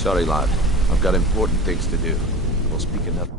Sorry, lad. I've got important things to do. We'll speak another...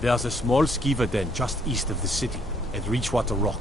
There's a small skeever den just east of the city, at Reachwater Rock.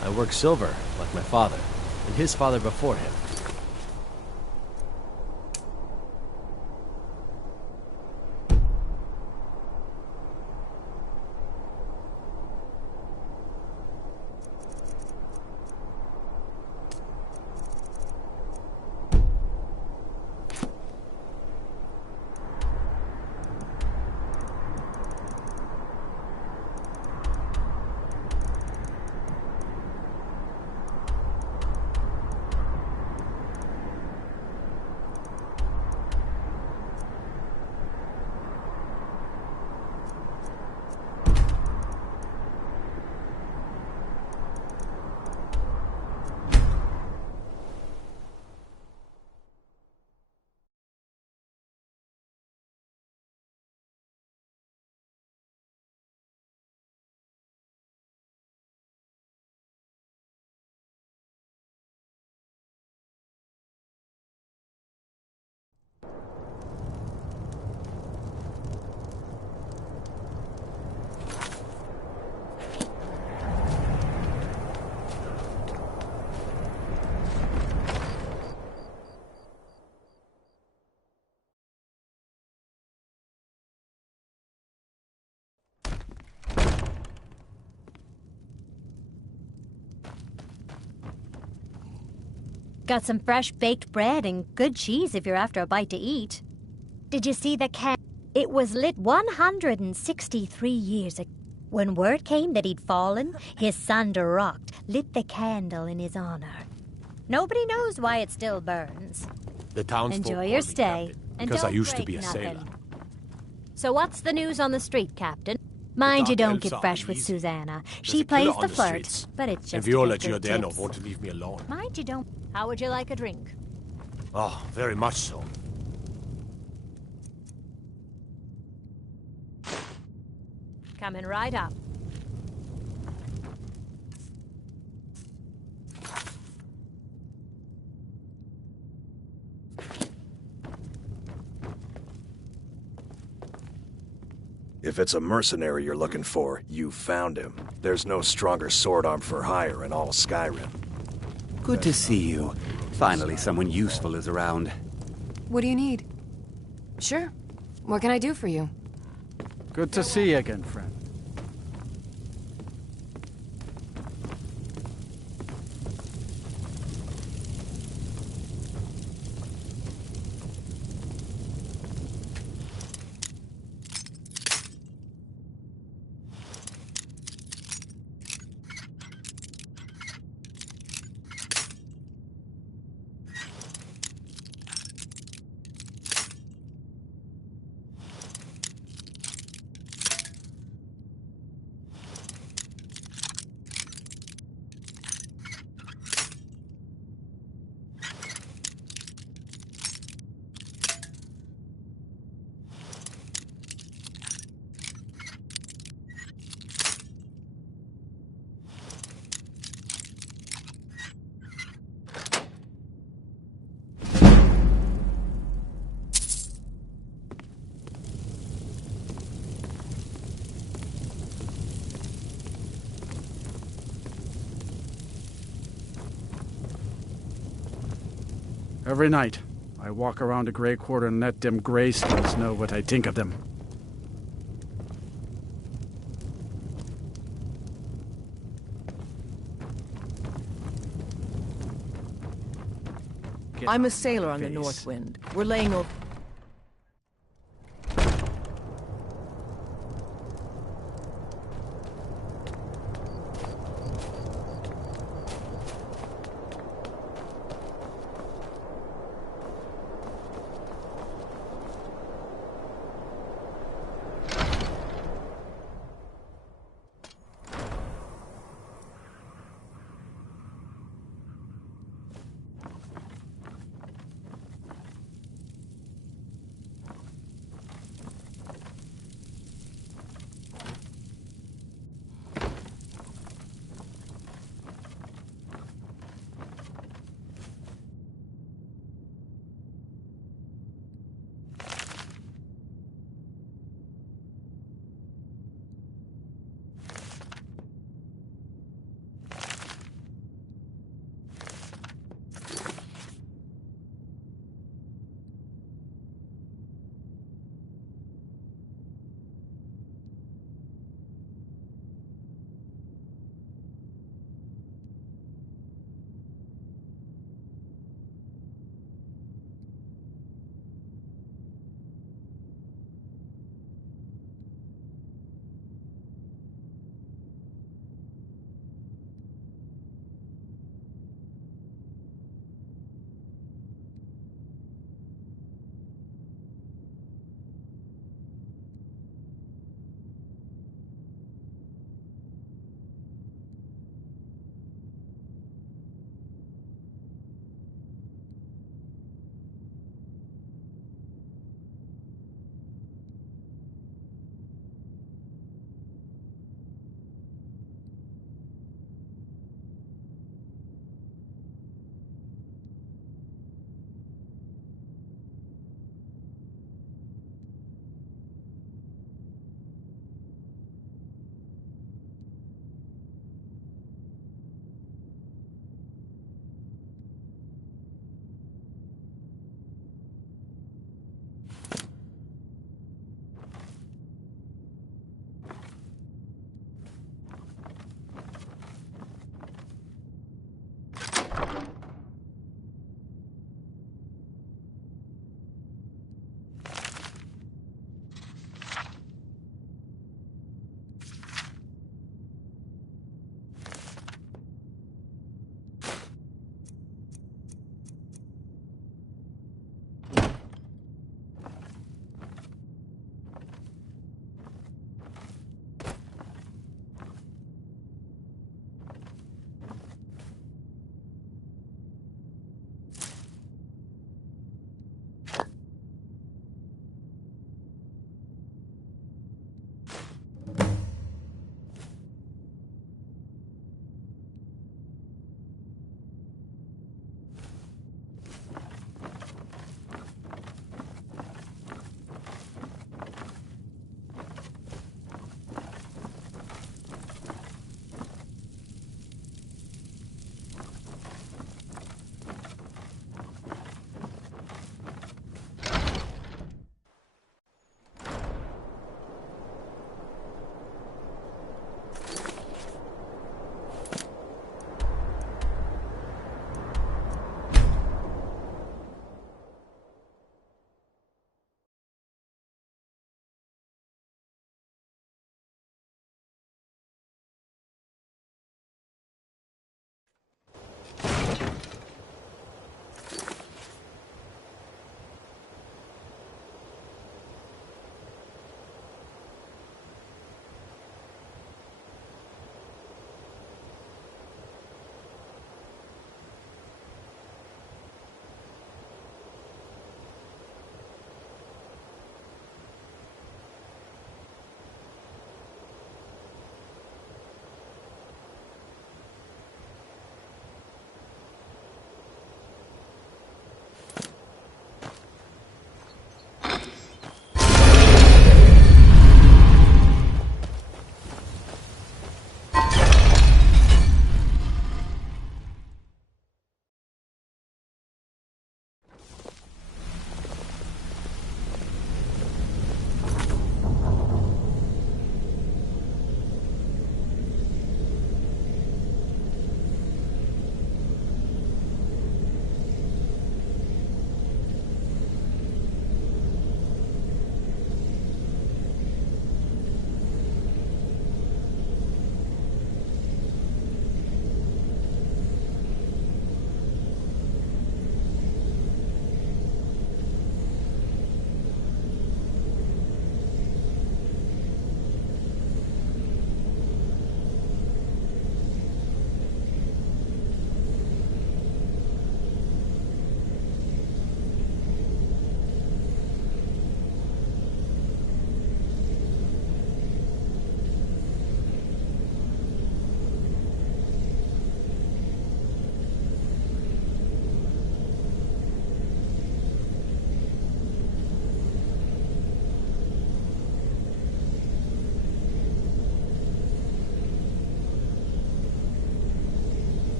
I work silver, like my father, and his father before him. Got some fresh baked bread and good cheese if you're after a bite to eat. Did you see the It was lit 163 years ago. When word came that he'd fallen, his son Durocht lit the candle in his honor. Nobody knows why it still burns. The townsfolk Enjoy call your me stay, captain, and because don't I used to break be a nothing. sailor. So what's the news on the street, Captain? Mind you dark don't elves get are fresh with uneasy. Susanna. There's She a plays killer on the the flirt, streets. but it's just And to Viola get good Giordano tips. won't leave me alone. Mind you don't... How would you like a drink? Oh, very much so. Coming right up. If it's a mercenary you're looking for, you found him. There's no stronger sword arm for hire in all Skyrim. Good to see you. Finally, someone useful is around. What do you need? Sure. What can I do for you? Good to see you again, friend. Every night, I walk around the Grey Quarter and let them Greystones know what I think of them. I'm a sailor on the Face. North Wind. We're laying over...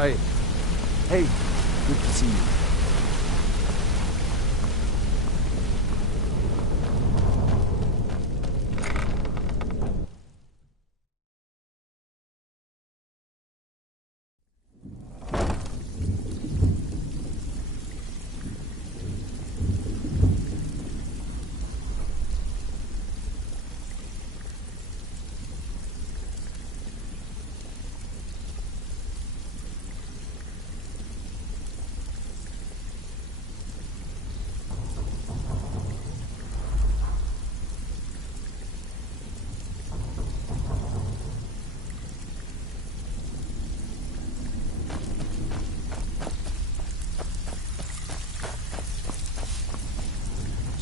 Hi. Hey, good to see you.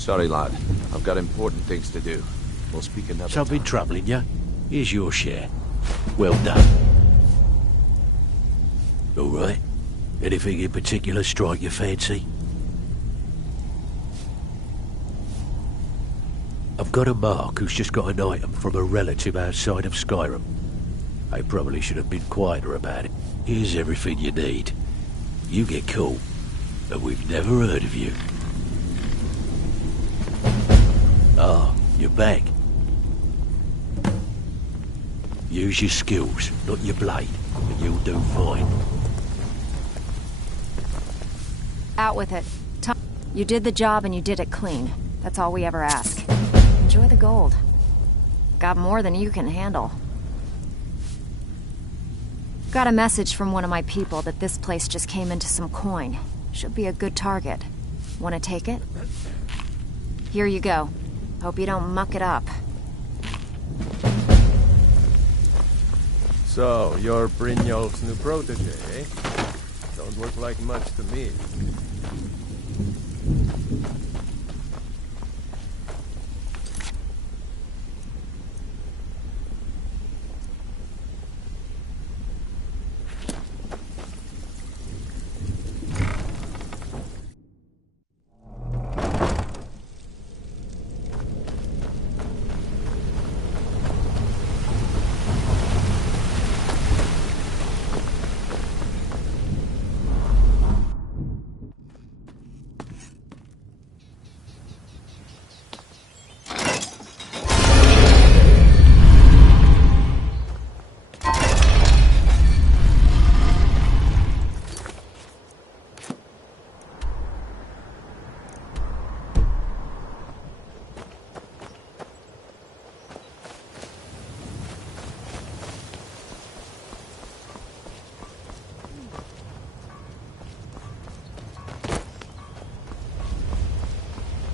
Sorry, lad. I've got important things to do. We'll speak another Something time. troubling you? Here's your share. Well done. All right. Anything in particular strike your fancy? I've got a mark who's just got an item from a relative outside of Skyrim. I probably should have been quieter about it. Here's everything you need. You get cool, and we've never heard of you. Ah, you're back. Use your skills, not your blade, and you'll do fine. Out with it. You did the job and you did it clean. That's all we ever ask. Enjoy the gold. Got more than you can handle. Got a message from one of my people that this place just came into some coin. Should be a good target. Wanna take it? Here you go. Hope you don't muck it up. So, you're Brynjolf's new protege, eh? Don't look like much to me.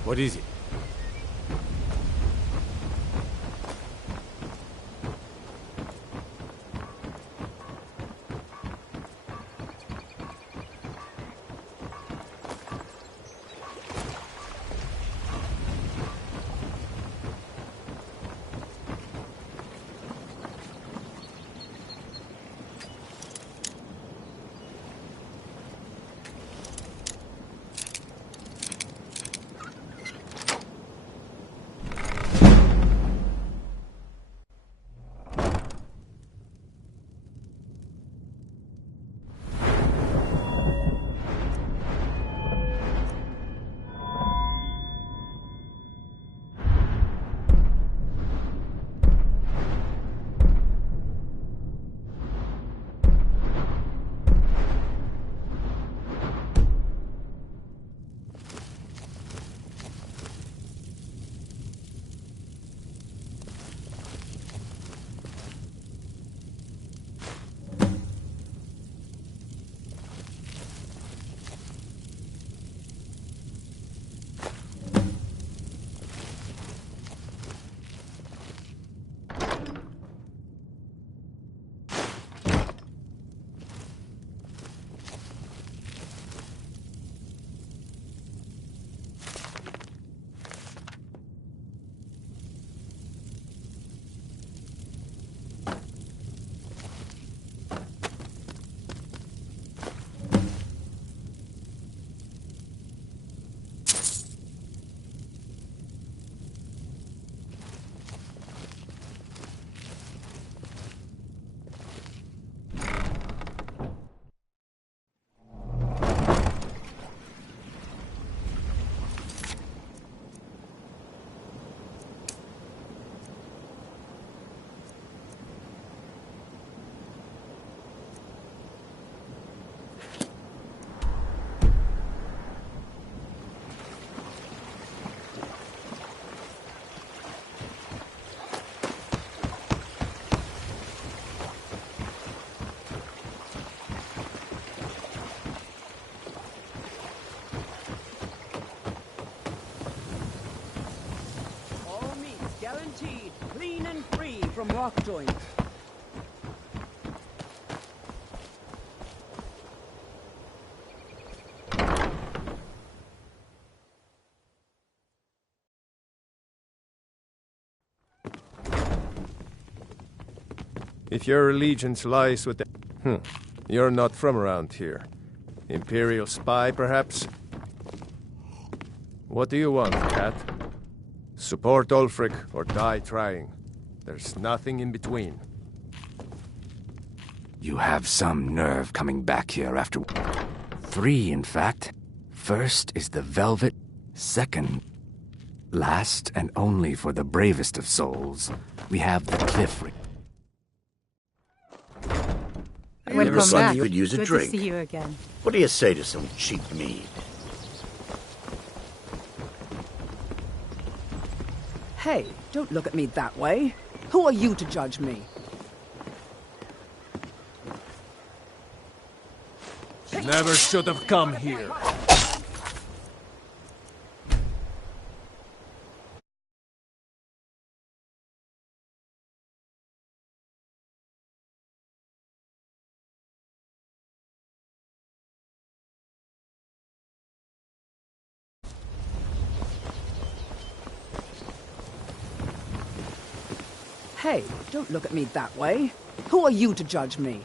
What is it? from rock joint. If your allegiance lies with the... You're not from around here. Imperial spy, perhaps? What do you want, cat? Support Ulfric or die trying. There's nothing in between. You have some nerve coming back here after... 3, in fact. First is the Velvet. Second, last and only for the bravest of souls, we have the Cliff... I never thought you could use a Good drink. to see you again. What do you say to some cheap mead? Hey, don't look at me that way. Who are you to judge me? Never should have come here. Hey, don't look at me that way. Who are you to judge me?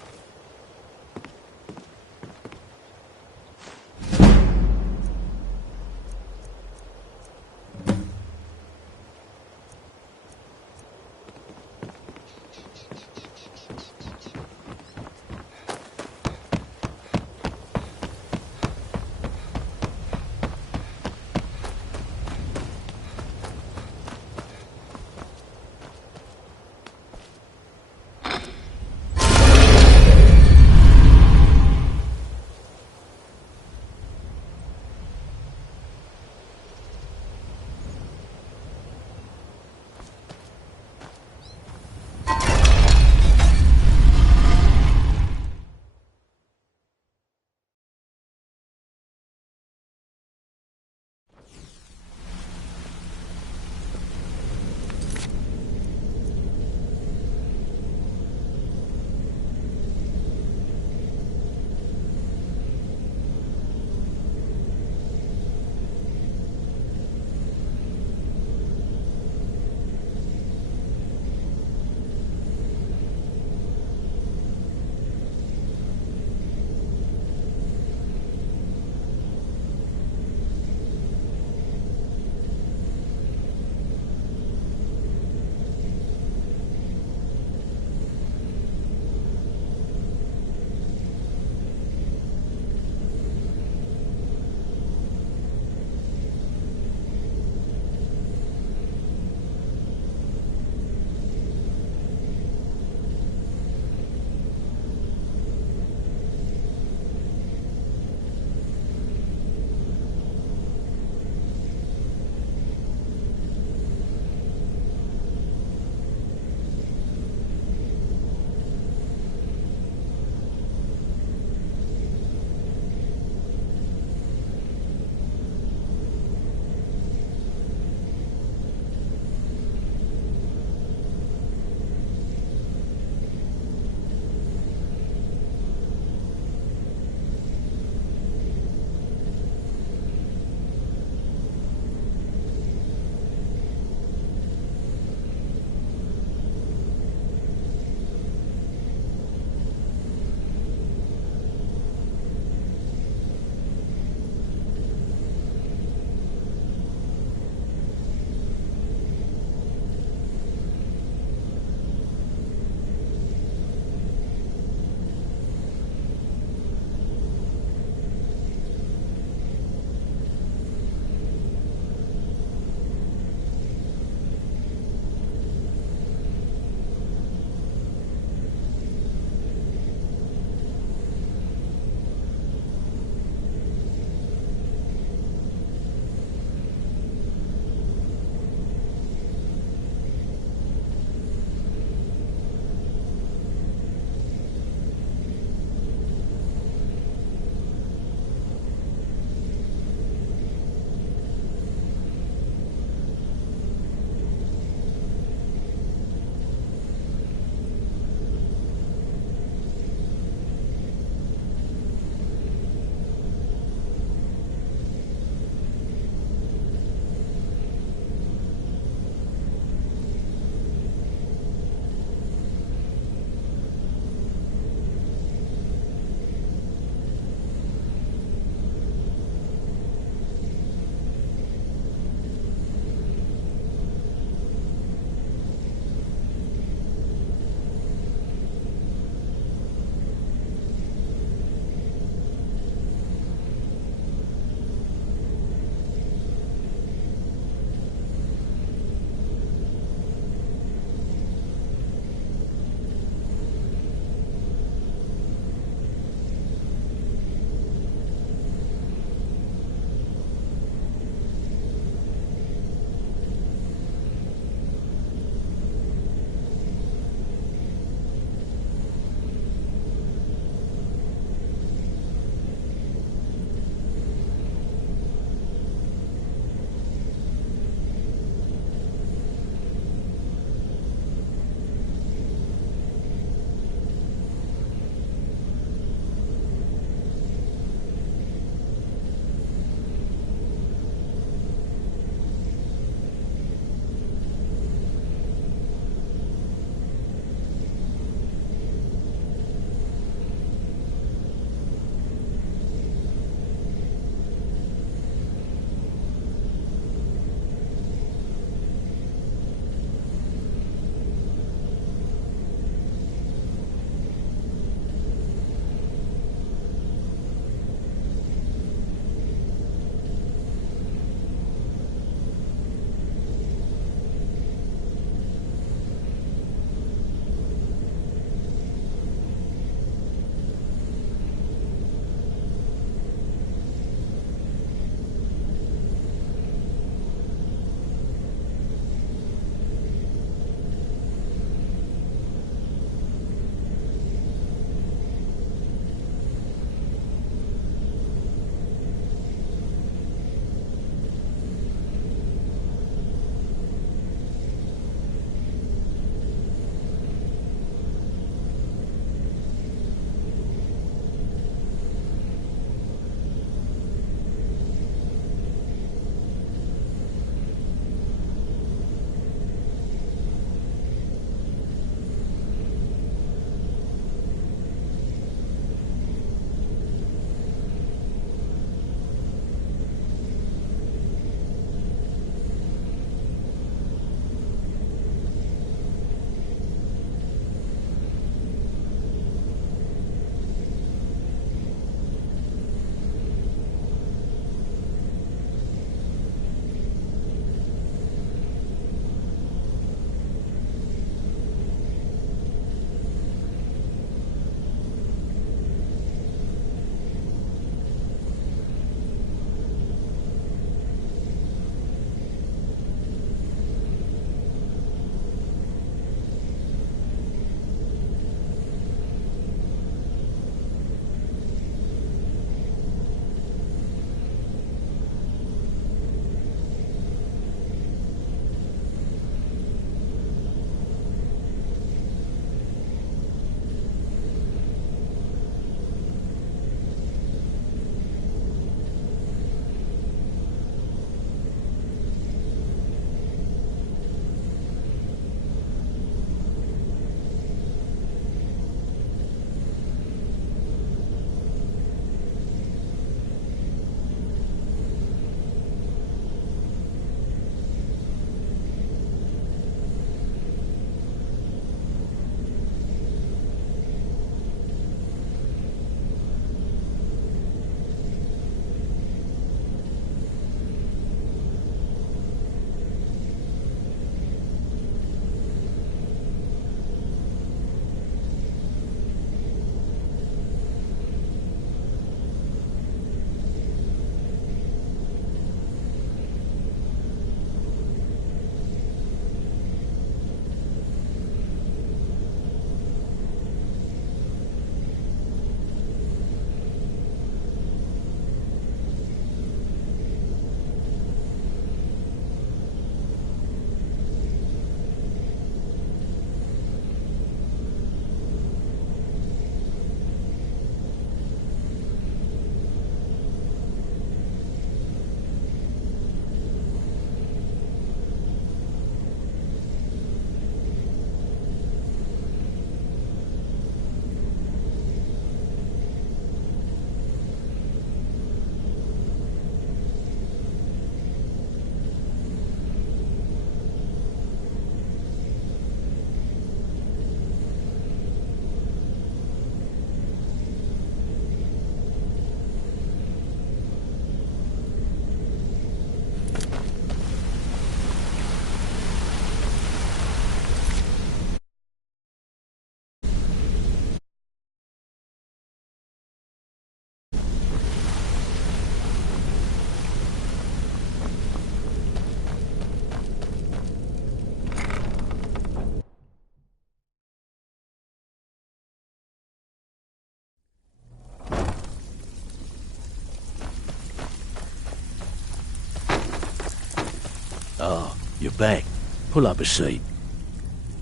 Ah, you're back. Pull up a seat.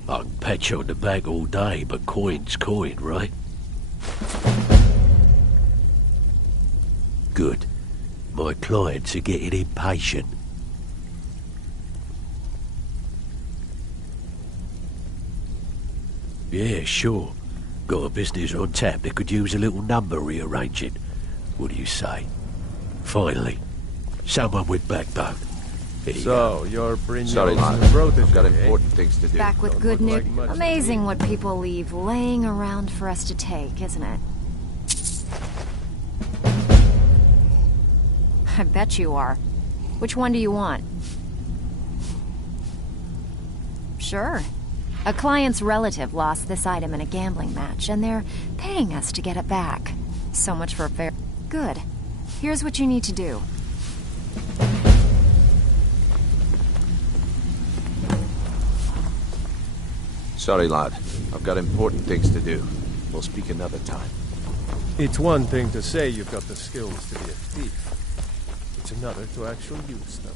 I can pat you on the back all day, but coin's coin, right? Good. My clients are getting impatient. Yeah, sure. Got a business on tap that could use a little number rearranging. What do you say? Finally. Someone with backbone. So, you're Brynjolf's Sorry, lad. protege, I've got important things to do. Back with good news. Amazing what people leave laying around for us to take, isn't it? I bet you are. Which one do you want? Sure. A client's relative lost this item in a gambling match, and they're paying us to get it back. So much for a fair... Good. Here's what you need to do. Sorry, lad. I've got important things to do. We'll speak another time. It's one thing to say you've got the skills to be a thief. It's another to actually use them.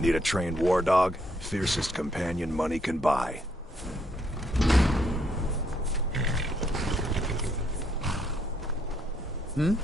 Need a trained war dog? Fiercest companion money can buy. Hmm?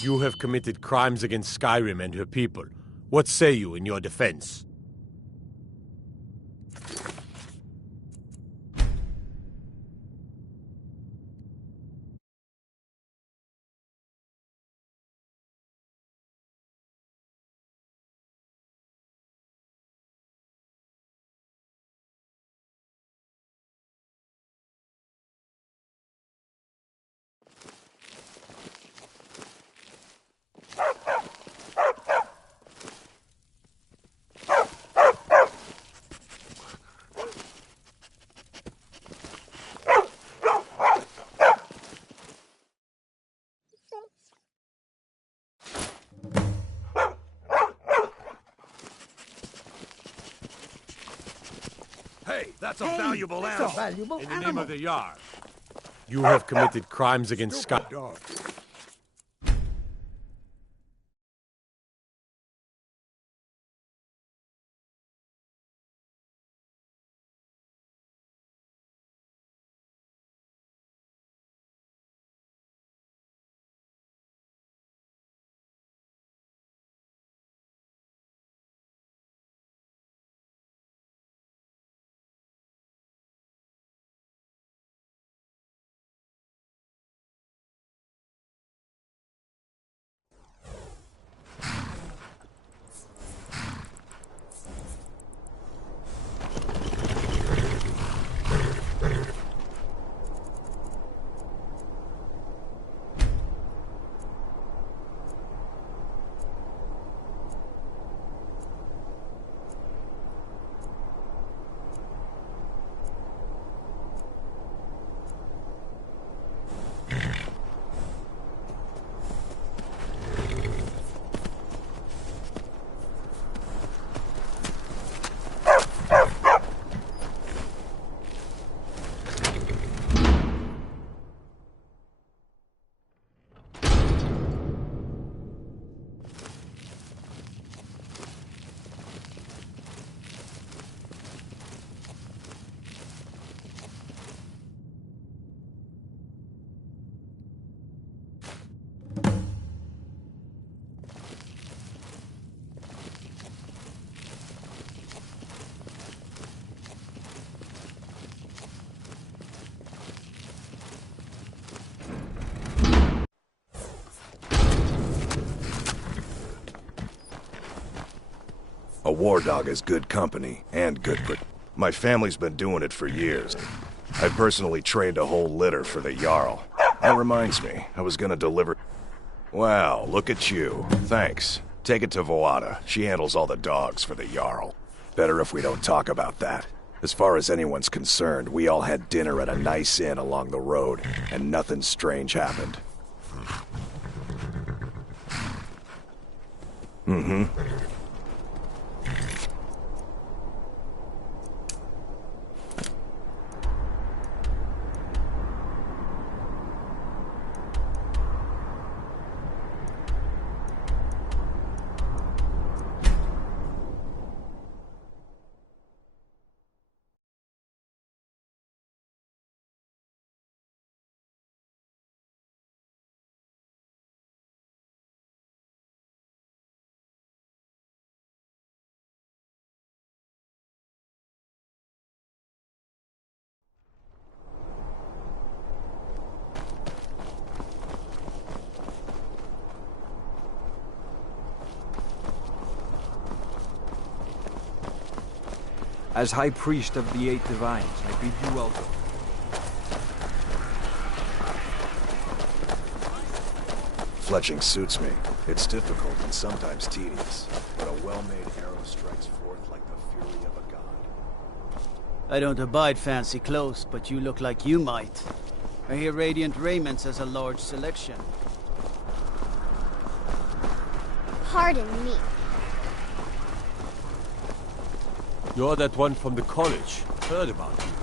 You have committed crimes against Skyrim and her people. What say you in your defense? Hey, that's a valuable animal. In the name of the Jarl, you have committed crimes against Skyrim. A war dog is good company and good My family's been doing it for years. I've personally trained a whole litter for the Jarl. That reminds me, I was gonna deliver... Wow, look at you. Thanks. Take it to Voada. She handles all the dogs for the Jarl. Better if we don't talk about that. As far as anyone's concerned, we all had dinner at a nice inn along the road, and nothing strange happened. Mm-hmm. As High Priest of the Eight Divines, I bid you welcome. Fletching suits me. It's difficult and sometimes tedious, but a well-made arrow strikes forth like the fury of a god. I don't abide fancy clothes, but you look like you might. I hear Radiant Raiments has a large selection. Pardon me. You're that one from the college. Heard about you.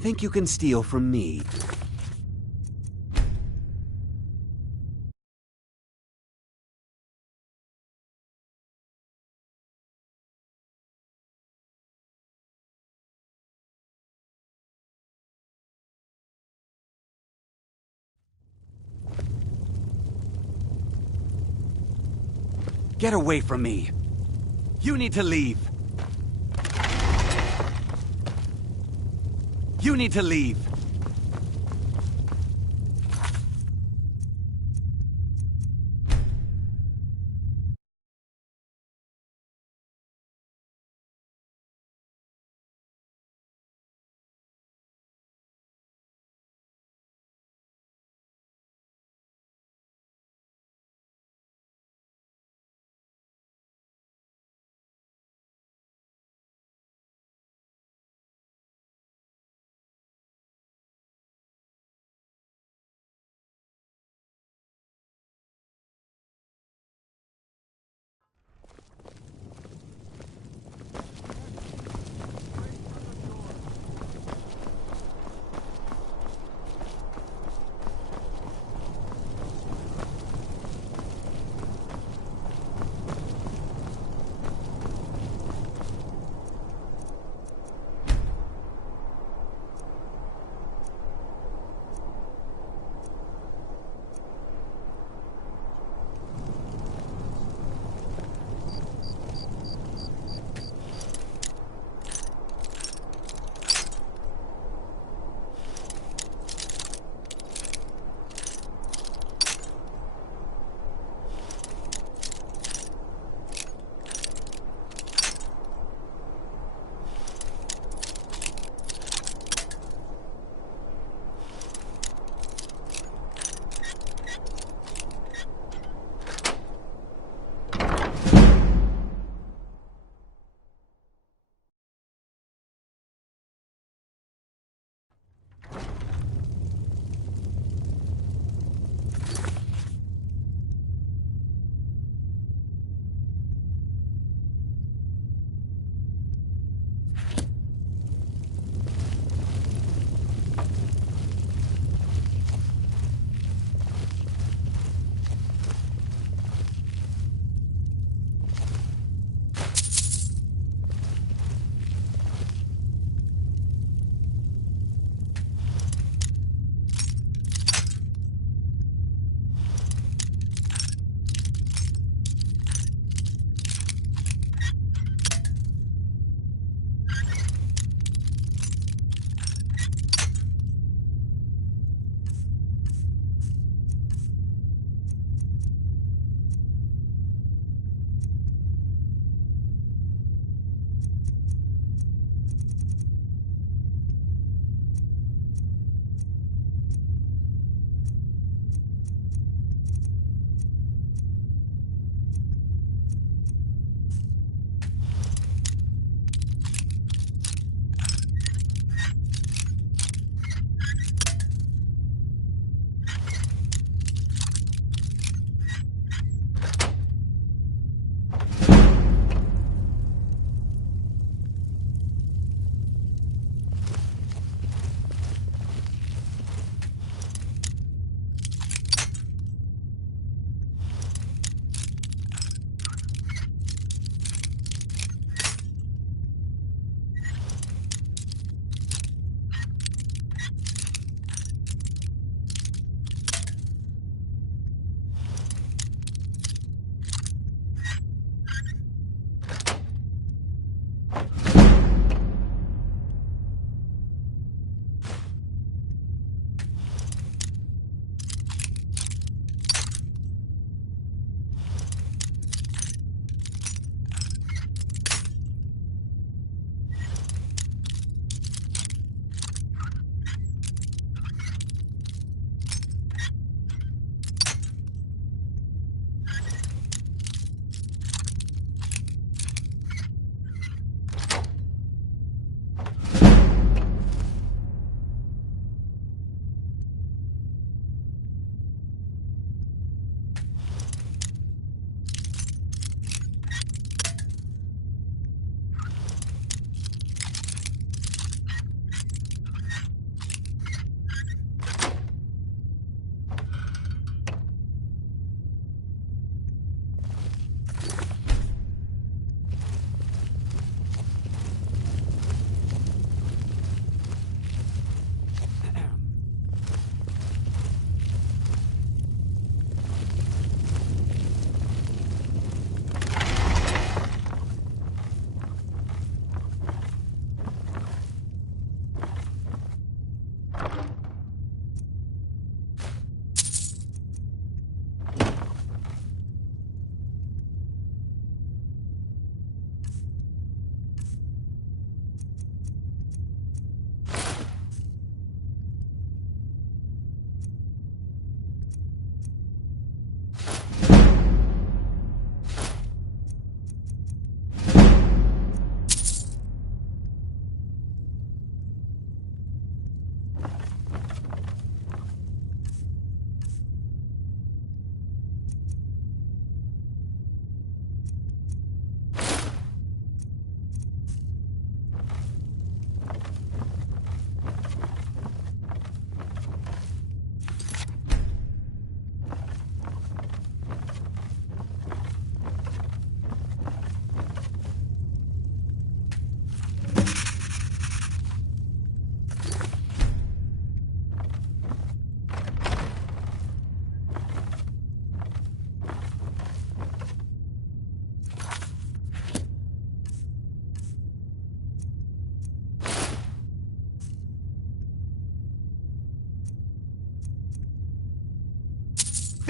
Think you can steal from me? Get away from me! You need to leave! You need to leave.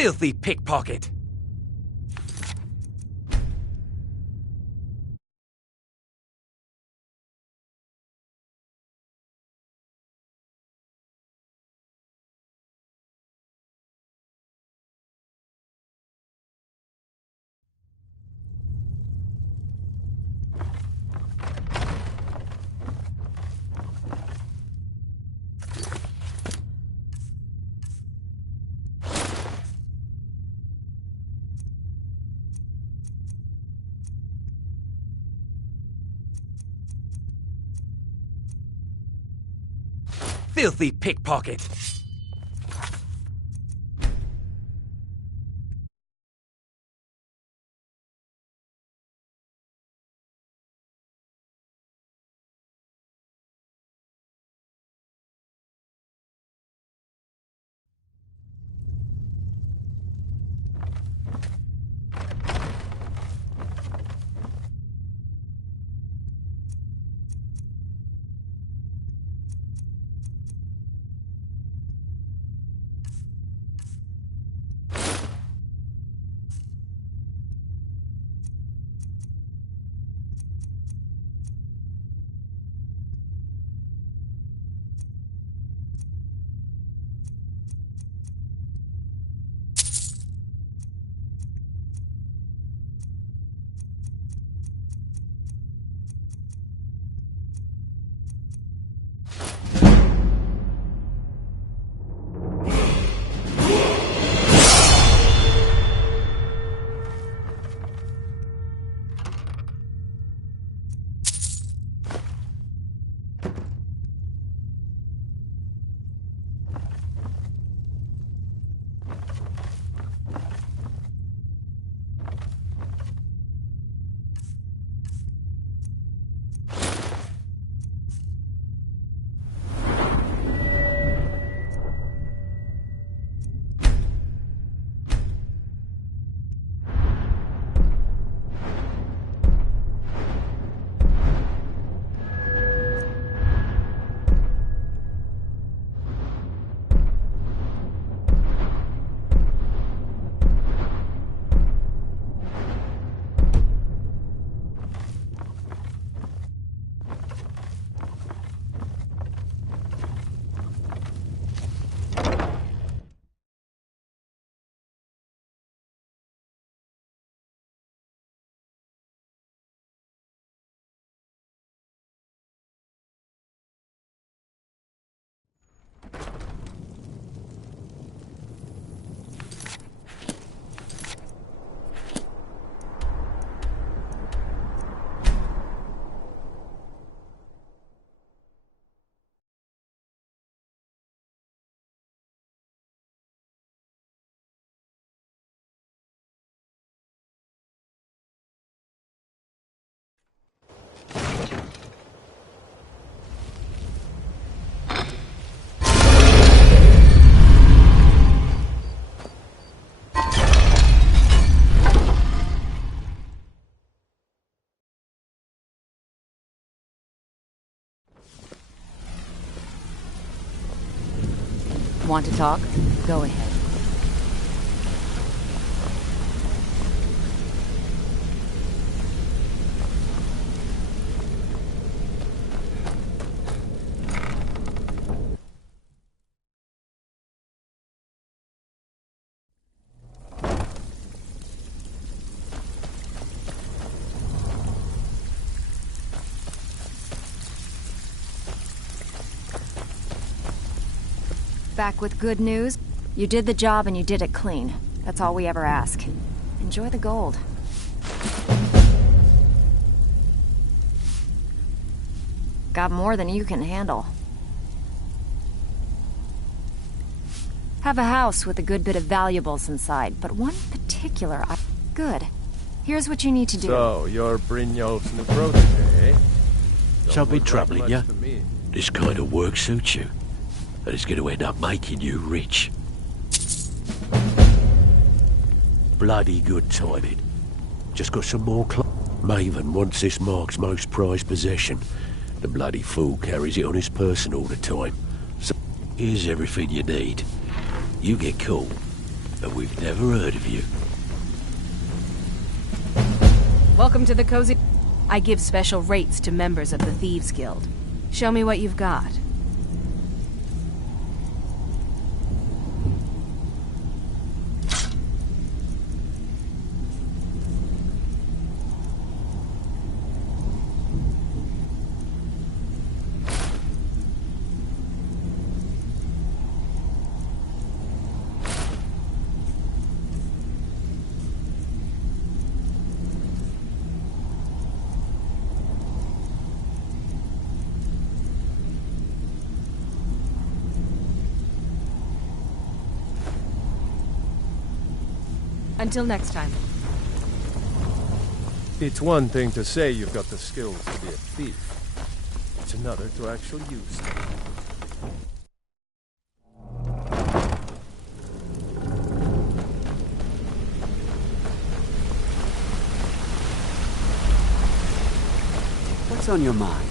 Filthy pickpocket! Filthy pickpocket! Want to talk? Go ahead. Back with good news? You did the job and you did it clean. That's all we ever ask. Enjoy the gold. Got more than you can handle. Have a house with a good bit of valuables inside, but one particular... Good. Here's what you need to do. So, you're Brynjolf's new protege, eh? Something troubling you? This kind of work suits you. And it's going to end up making you rich. Bloody good timing. Just got some more Maven wants this Mark's most prized possession. The bloody fool carries it on his person all the time. So here's everything you need. You get cool, but we've never heard of you. Welcome to the Cozy... I give special rates to members of the Thieves Guild. Show me what you've got. Until next time. It's one thing to say you've got the skills to be a thief. It's another to actually use them. What's on your mind?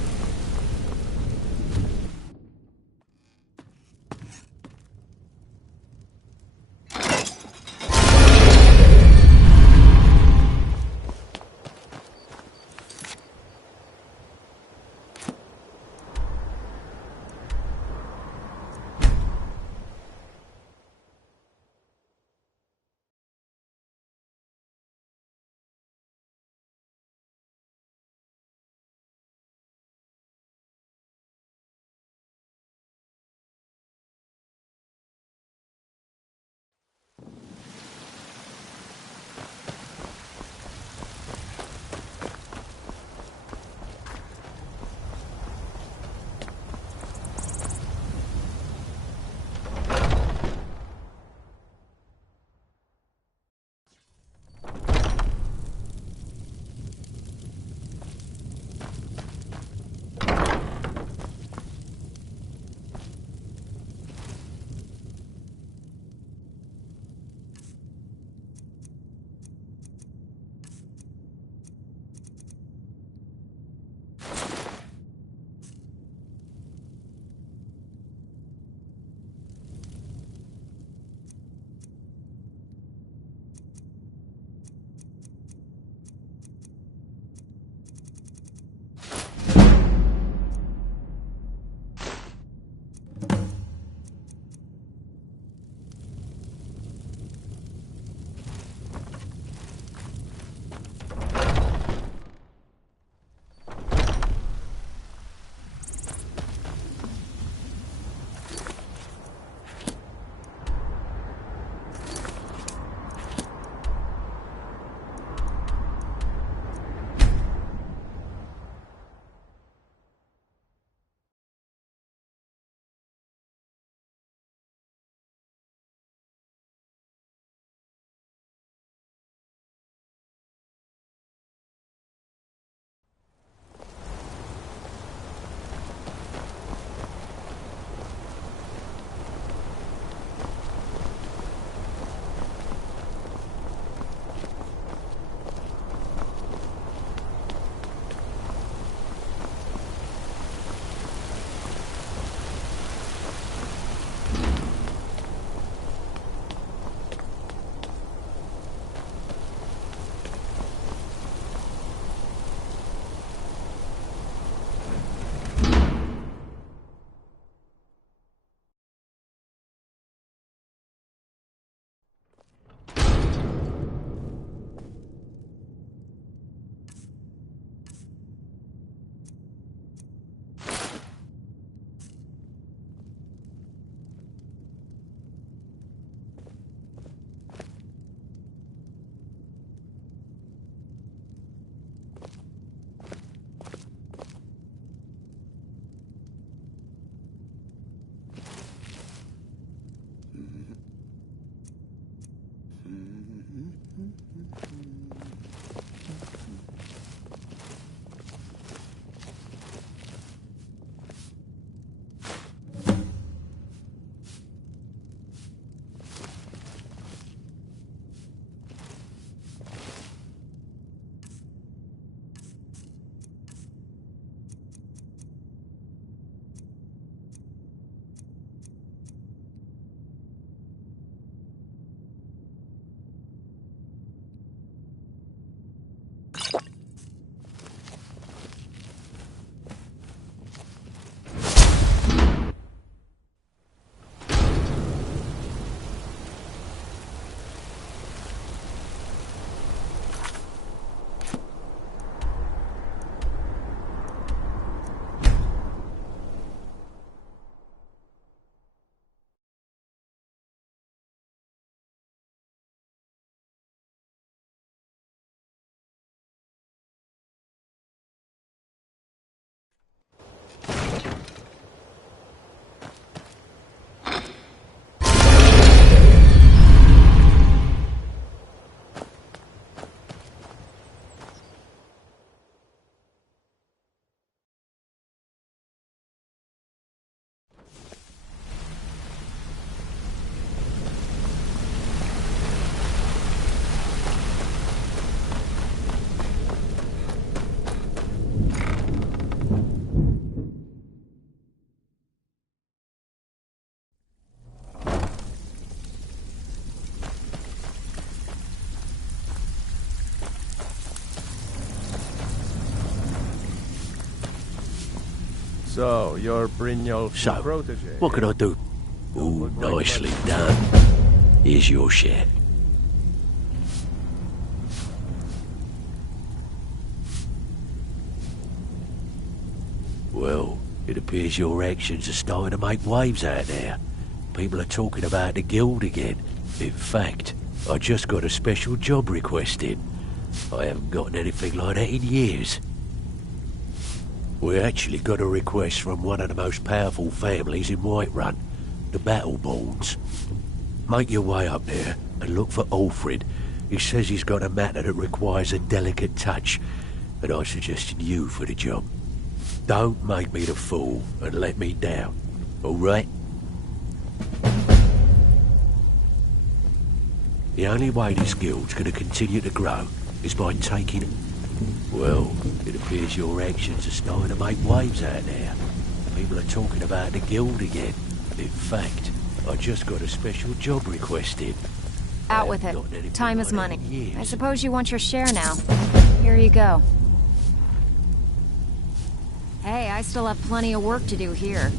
So, you're Brynjolf's So, protege. what can I do? Ooh, nicely done. Here's your share. Well, it appears your actions are starting to make waves out there. People are talking about the guild again. In fact, I just got a special job request in. I haven't gotten anything like that in years. We actually got a request from one of the most powerful families in Whiterun, the Battleborns. Make your way up there and look for Alfred. He says he's got a matter that requires a delicate touch, and I suggested you for the job. Don't make me the fool and let me down, all right? The only way this guild's going to continue to grow is by taking... Well, it appears your actions are starting to make waves out there. People are talking about the guild again. In fact, I just got a special job request in. Out with it. Time is money. I suppose you want your share now. Here you go. Hey, I still have plenty of work to do here.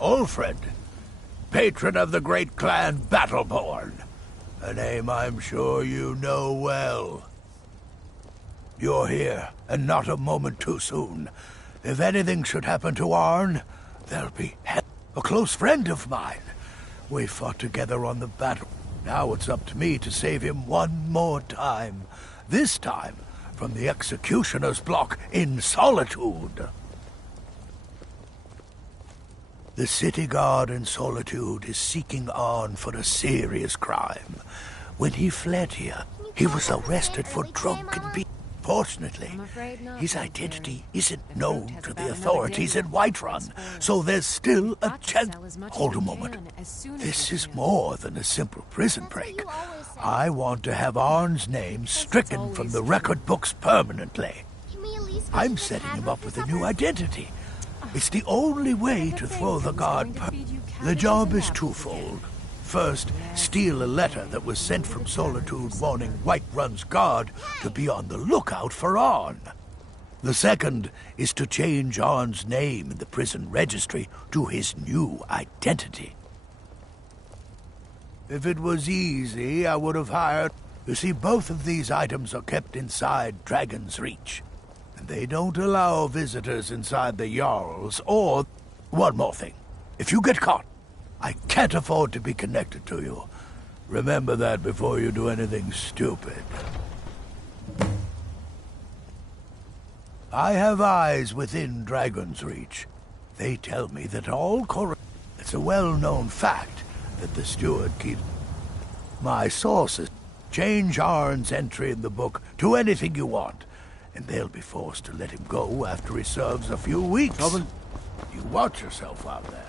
Alfred, patron of the great clan Battleborn, a name I'm sure you know well. You're here, and not a moment too soon. If anything should happen to Arn, there'll be hell. A close friend of mine. We fought together on the battle. Now it's up to me to save him one more time. This time, from the executioner's block in Solitude. The city guard in Solitude is seeking Arn for a serious crime. When he fled here, he was arrested for drunken beating. Fortunately, his identity isn't known to the authorities in Whiterun, so there's still a chance. Hold a moment. This is more than a simple prison break. I want to have Arn's name stricken from the record books permanently. I'm setting him up with a new identity. It's the only way to throw the guard. The job is twofold. First, steal a letter that was sent from Solitude warning Whiterun's guard to be on the lookout for Arn. The second is to change Arn's name in the prison registry to his new identity. If it was easy, I would have hired... You see, both of these items are kept inside Dragon's Reach. And they don't allow visitors inside the Jarls, or... One more thing. If you get caught, I can't afford to be connected to you. Remember that before you do anything stupid. I have eyes within Dragon's Reach. They tell me that all It's a well-known fact that the steward keeps... My sources change Arn's entry in the book to anything you want, and they'll be forced to let him go after he serves a few weeks. You watch yourself out there.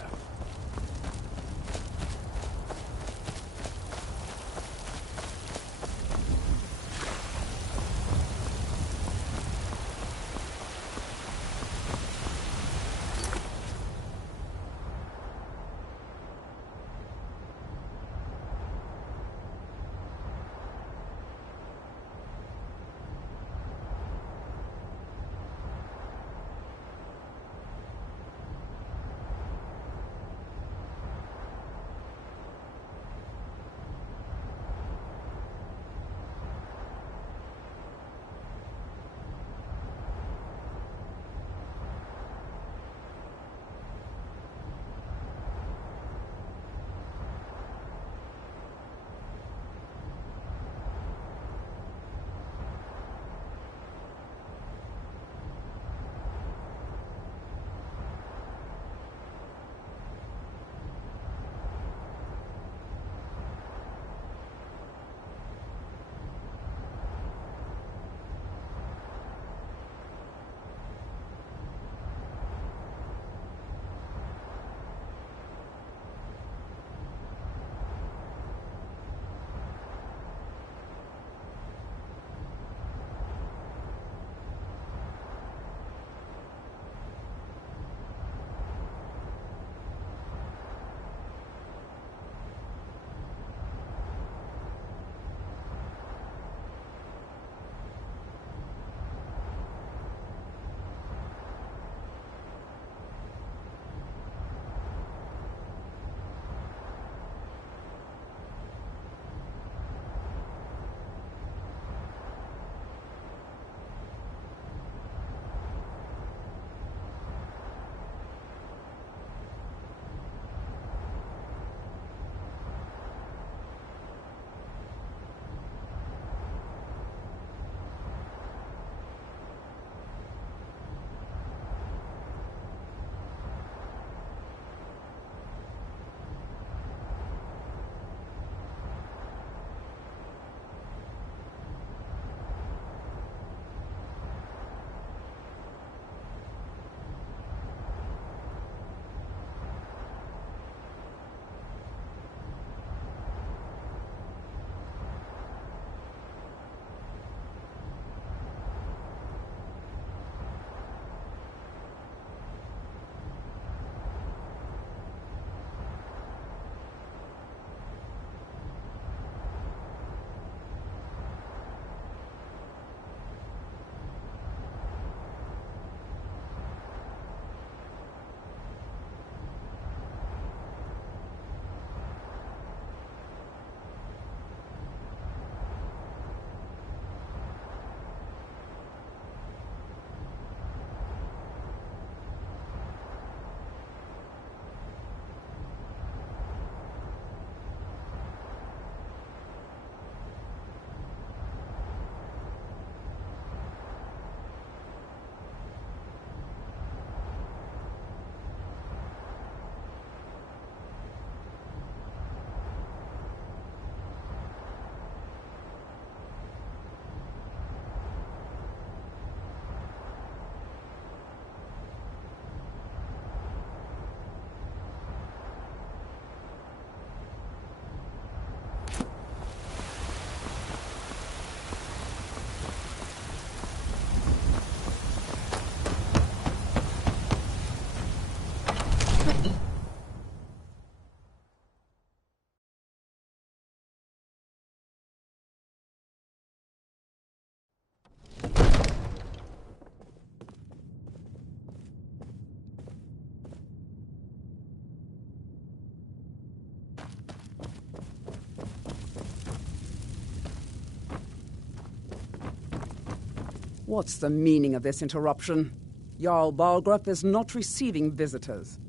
What's the meaning of this interruption? Jarl Balgrup is not receiving visitors.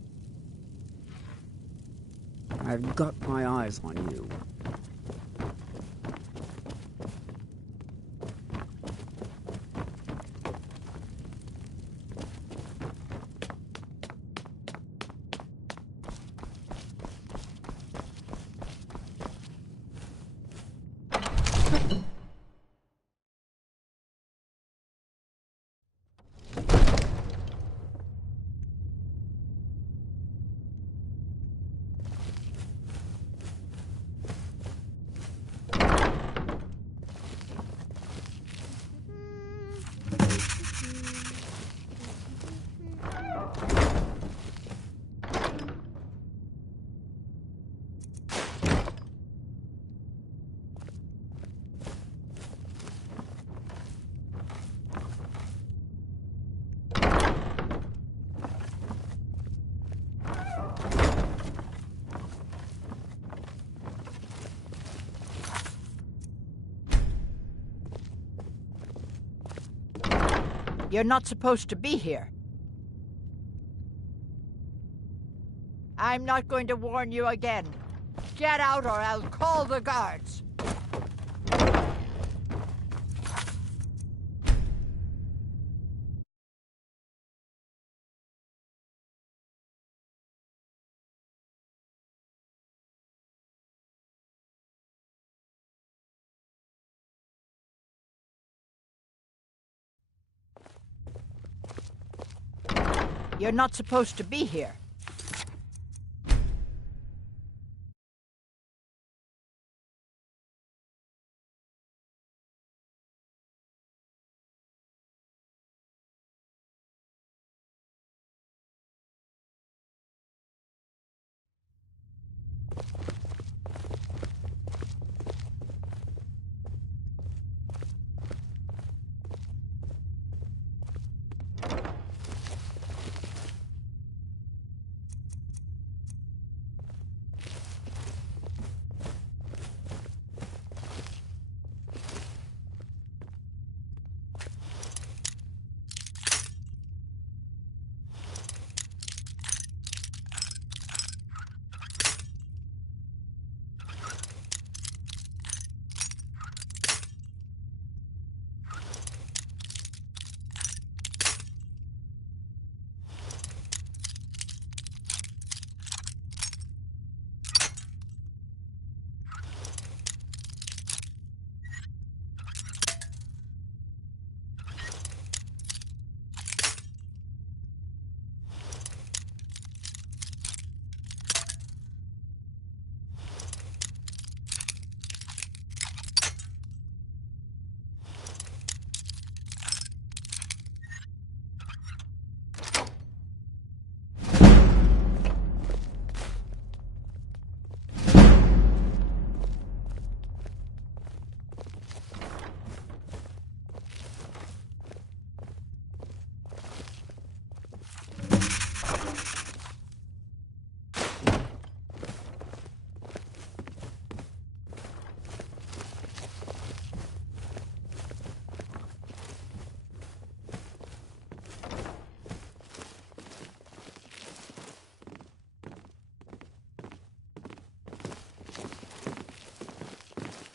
I've got my eyes on you. You're not supposed to be here. I'm not going to warn you again. Get out or I'll call the guards. You're not supposed to be here.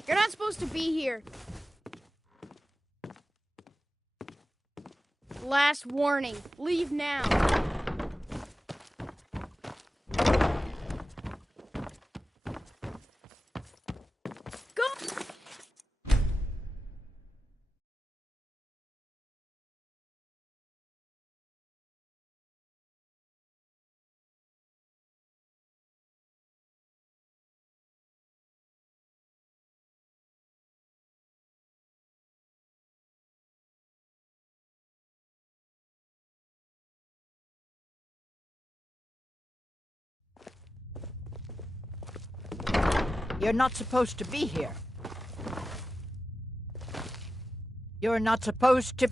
You're not supposed to be here. Last warning. Leave now. You're not supposed to be here. You're not supposed to...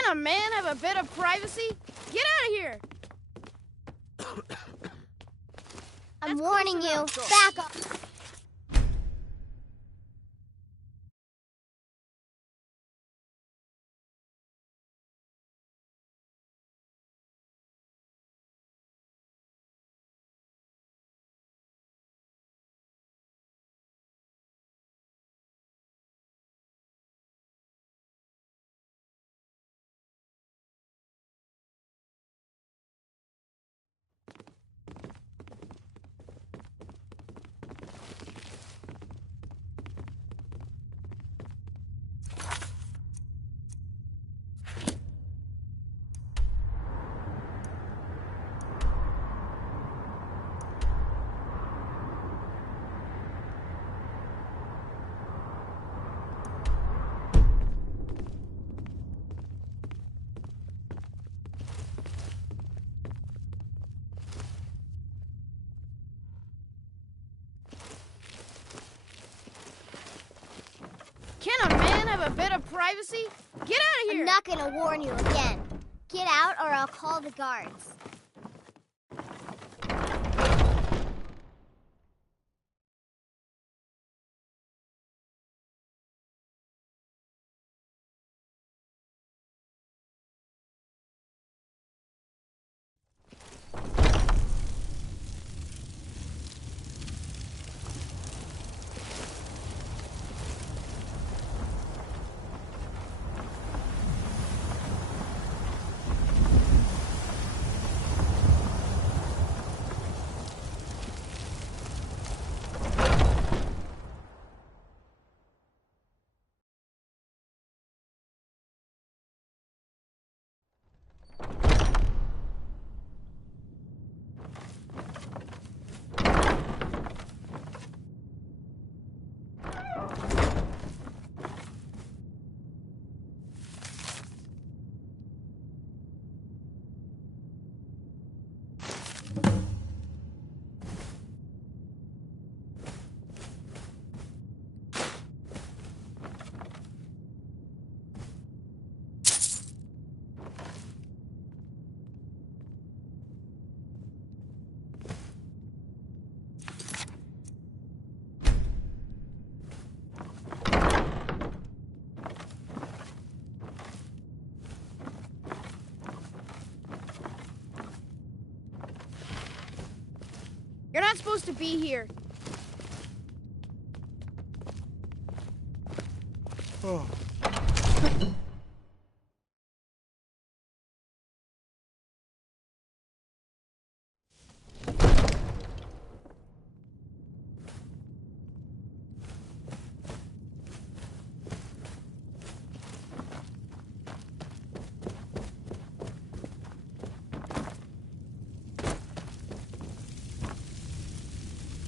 Can a man have a bit of privacy? Get out of here! I'm warning you. Back up. Can a man have a bit of privacy? Get out of here! I'm not gonna warn you again. Get out or I'll call the guards. You're not supposed to be here. Oh.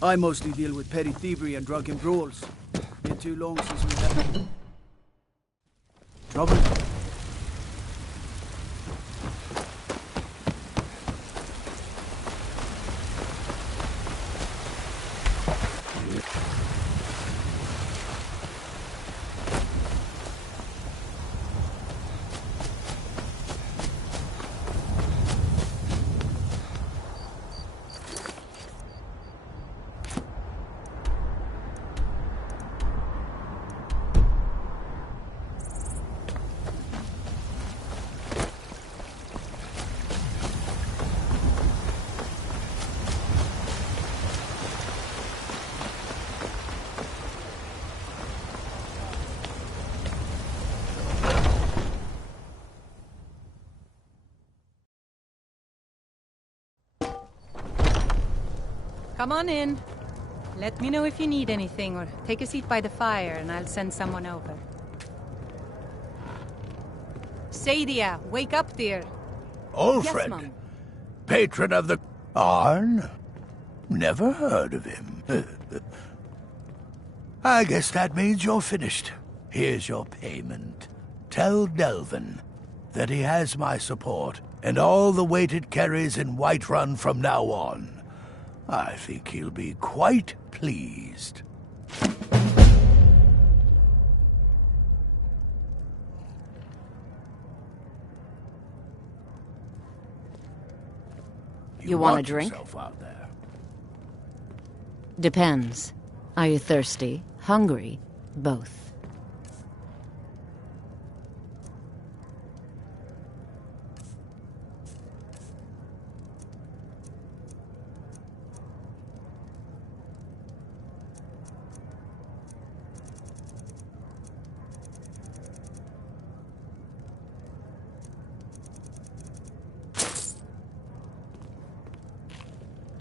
I mostly deal with petty thievery and drunken brawls. Been too long since we had trouble. Come on in. Let me know if you need anything, or take a seat by the fire and I'll send someone over. Sadia, wake up, dear. Alfred, Yes, Mum. patron of the... Arn? Never heard of him. I guess that means you're finished. Here's your payment. Tell Delvin that he has my support and all the weight it carries in Whiterun from now on. I think he'll be quite pleased. You want a drink? Out there. Depends. Are you thirsty? Hungry? Both.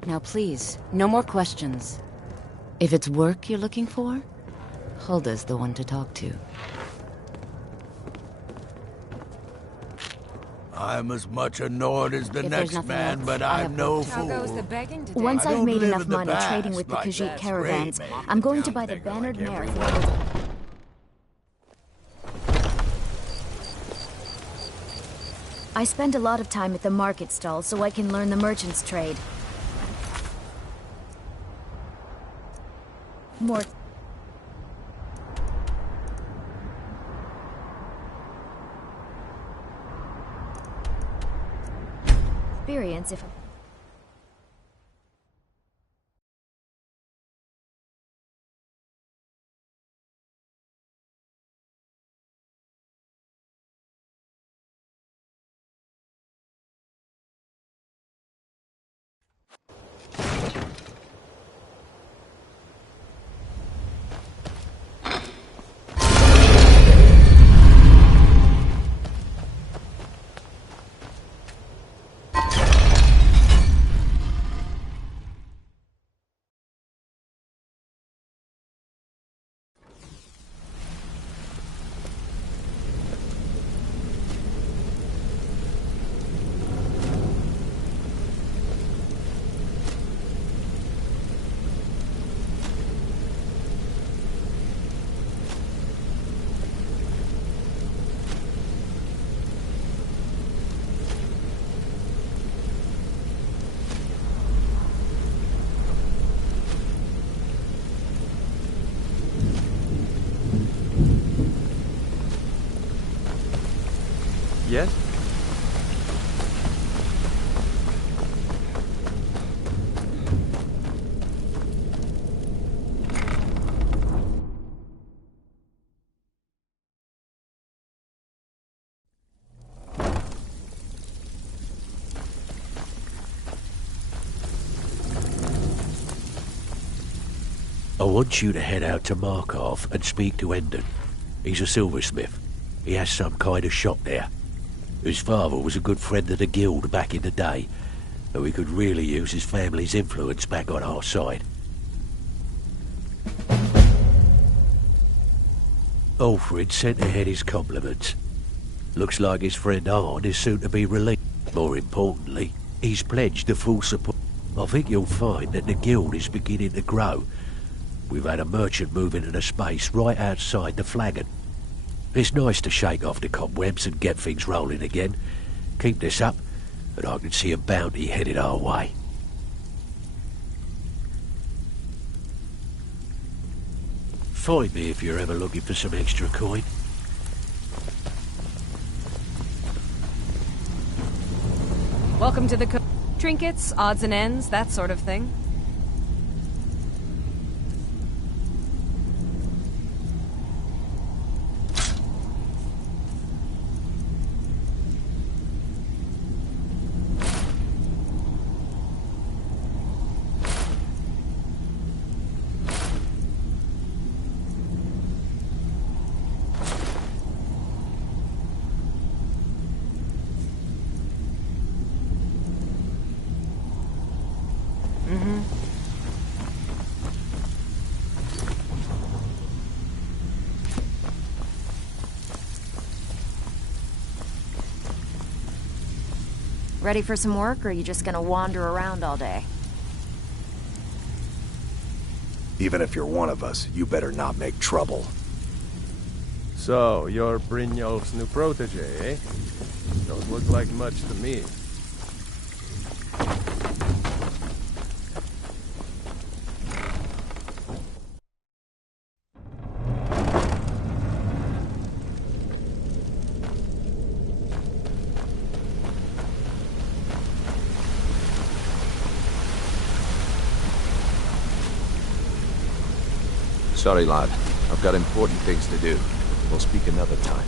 Now please, no more questions. If it's work you're looking for, Hulda's the one to talk to. I'm as much annoyed as the next man, else, but I'm no fool. Once I've made enough money past trading with the like Khajiit that caravans, spray I'm making going to down buy the there bannered like mare everyone. for I spend a lot of time at the market stall so I can learn the merchant's trade. More experience if Yes? I want you to head out to Markov and speak to Endon. He's a silversmith. He has some kind of shop there. His father was a good friend of the guild back in the day, and we could really use his family's influence back on our side. Alfred sent ahead his compliments. Looks like his friend Arn is soon to be released. More importantly, he's pledged the full support. I think you'll find that the guild is beginning to grow. We've had a merchant move into the space right outside the flagon. It's nice to shake off the cobwebs and get things rolling again. Keep this up, and I can see a bounty headed our way. Find me if you're ever looking for some extra coin. Welcome to the trinkets, odds and ends, that sort of thing. Ready for some work, or are you just gonna wander around all day? Even if you're one of us, you better not make trouble. So, you're Brynjolf's new protege, eh? Don't look like much to me. Sorry, lad. I've got important things to do. We'll speak another time.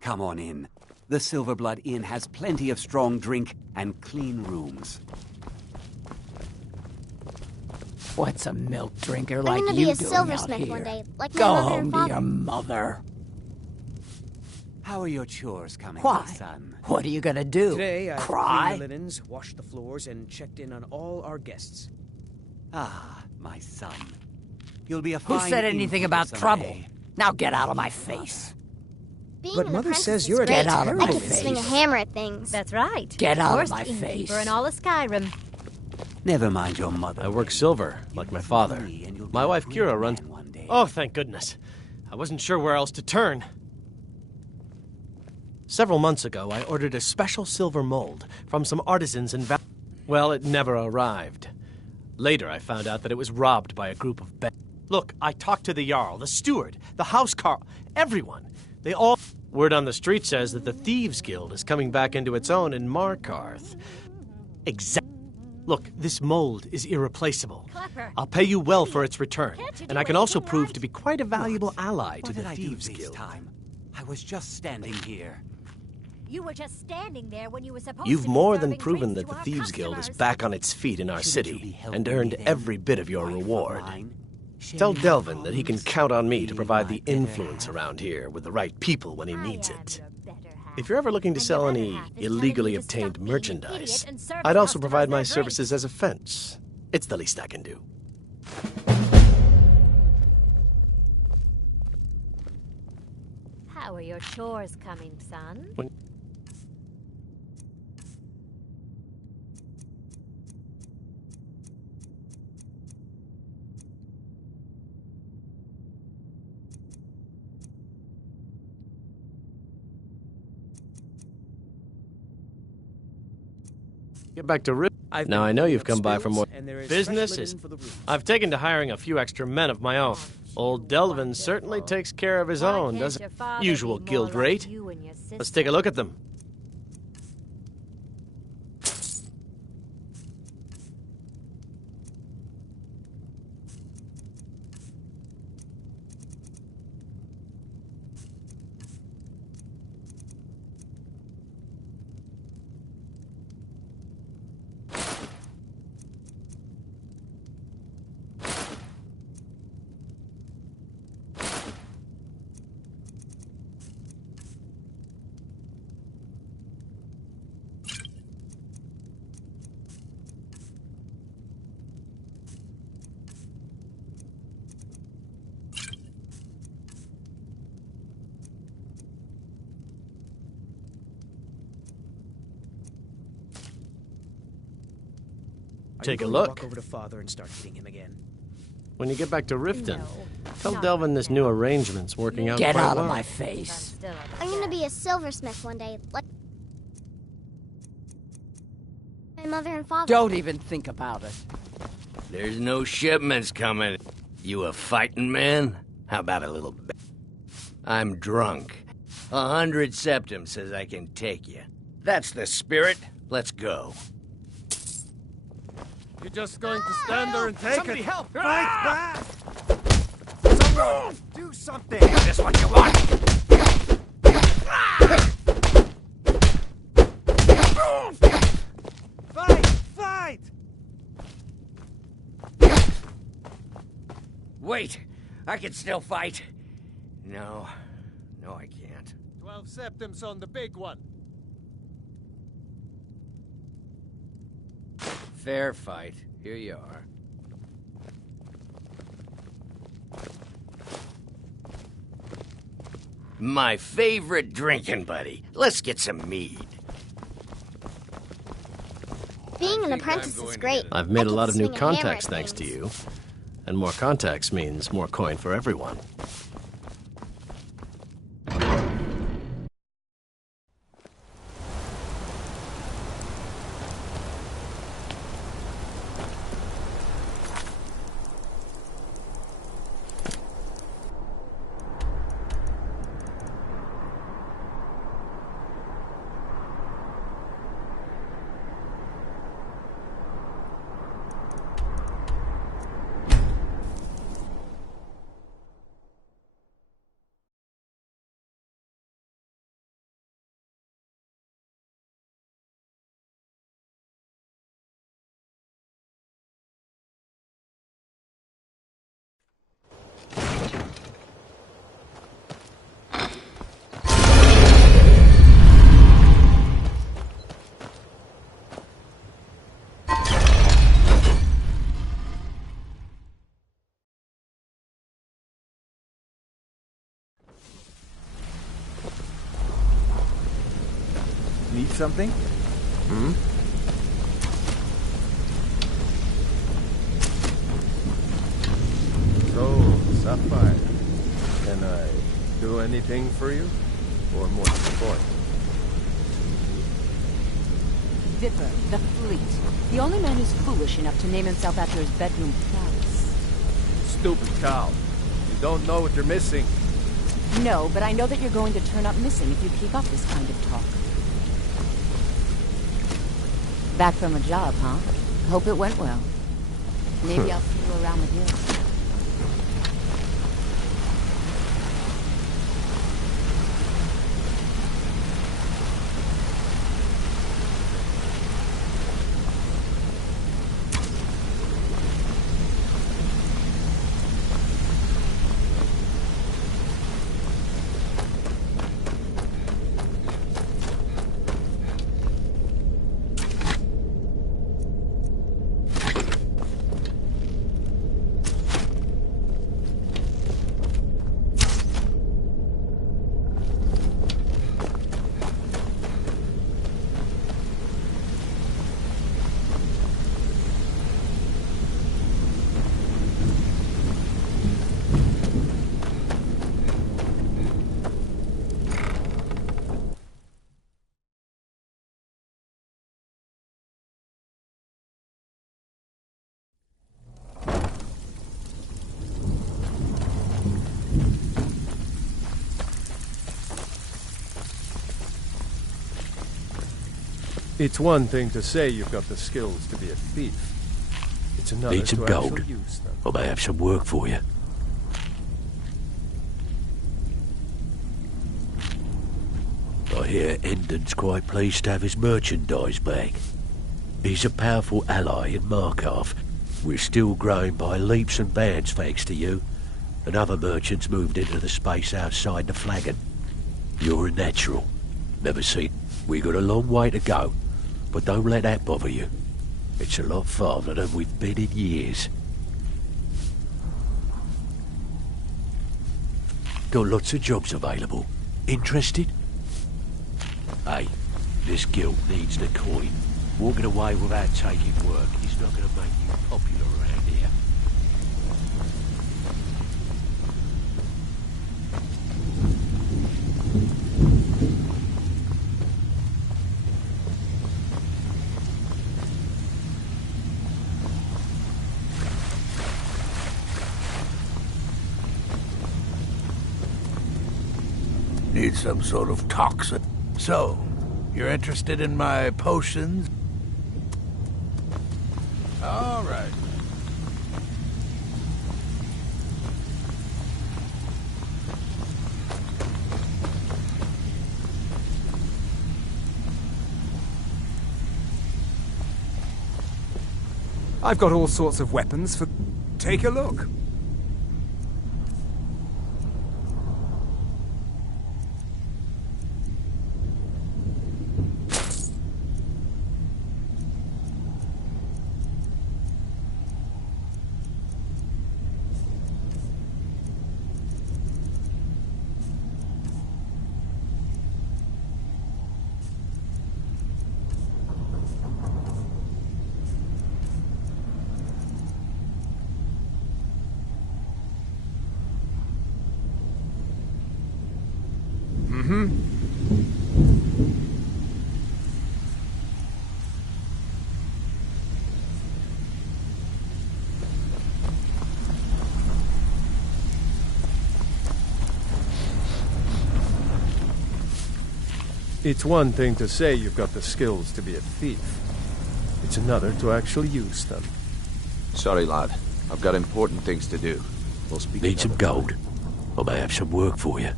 Come on in. The Silverblood Inn has plenty of strong drink and clean rooms. What's a milk drinker like I'm gonna you be a doing silversmith out here? one day, like my Go mother home and to father. your mother. How are your chores coming, Why? my son? What are you gonna do? Today, I Cry? cleaned the linens, washed the floors, and checked in on all our guests. Ah, my son. You'll be a Who fine said anything innkeeper about trouble? someday. Now get out of my face. Being But an Mother apprentice says is you're a great. Get out of I my get to swing a face. hammer at things. That's right. Get out of Worst my innkeeper face. in all of Skyrim. Never mind your mother. I work silver, like my father. My wife Kira runs... Oh, thank goodness. I wasn't sure where else to turn. Several months ago, I ordered a special silver mold from some artisans in Well, it never arrived. Later, I found out that it was robbed by a group of Look, I talked to the Jarl, the steward, the housecarl, everyone. They all... Word on the street says that the Thieves Guild is coming back into its own in Markarth. Look, this mold is irreplaceable. Clever. I'll pay you well for its return, Can't you and do I can also anything prove right? to be quite a valuable ally to What the did I do Thieves this Guild. time? I was just standing here. You were just standing there when you were supposed You've to be more than serving proven drinks that to the our Thieves Guild is customers. back on its feet in our Shouldn't you city, be helping and me earned then, every bit of your wife of reward. mine? Tell Sharing Delvin that he can homes, count on me to being provide my the better influence half. around here with the right people when he I needs am it. your better half. If you're ever looking to And sell your any other half is telling you illegally to obtained stop being an merchandise, idiot and serve I'd the also provide my customers their services as a fence. It's the least I can do. How are your chores coming, son? Get back to Now I know you've come by for more business. I've taken to hiring a few extra men of my own. Old Delvin certainly takes care of his own, doesn't he? Usual guild rate. Let's take a look at them. Take a look. Walk over to Father and start hitting him again. When you get back to Riften, tell Delvin this new arrangement's working out Get quite out well. of my face. I'm gonna be a silversmith one day. Like my mother and father. Don't even think about it. There's no shipments coming. You a fighting man? How about a little bit? I'm drunk. 100 septum says I can take you. That's the spirit. Let's go. You're just going to stand there and take Somebody it? help! Fight back! Someone, do something! That's what you want! Fight! Fight! Wait! I can still fight. No. No, I can't. 12 septums on the big one. Fair fight. Here you are. My favorite drinking buddy. Let's get some mead. Being an apprentice is great. I've made a lot of new swing a hammer contacts at thanks to things. you. And more contacts means more coin for everyone. Need something? Hmm? So, Sapphire, can I do anything for you? Or more support? Dipper, the fleet. The only man who's foolish enough to name himself after his bedroom palace. Stupid cow. You don't know what you're missing. No, but I know that you're going to turn up missing if you keep up this kind of talk. Back from a job, huh? Hope it went well. Maybe I'll see you around the hills. It's one thing to say you've got the skills to be a thief. It's another Need some to gold? actually use them. I may have some work for you. I hear Endon's quite pleased to have his merchandise back. He's a powerful ally in Markarth. We're still growing by leaps and bounds thanks to you, and other merchants moved into the space outside the flagon. You're a natural. Never seen. We got a long way to go, but don't let that bother you. It's a lot farther than we've been in years. Got lots of jobs available. Interested? Hey, this guild needs the coin. Walking away without taking work is not going to make you popular around here. some sort of toxin. So, you're interested in my potions? All right. I've got all sorts of weapons for... Take a look. It's one thing to say you've got the skills to be a thief. It's another to actually use them. Sorry, lad. I've got important things to do. We'll speak. Need some gold? I may have some work for you.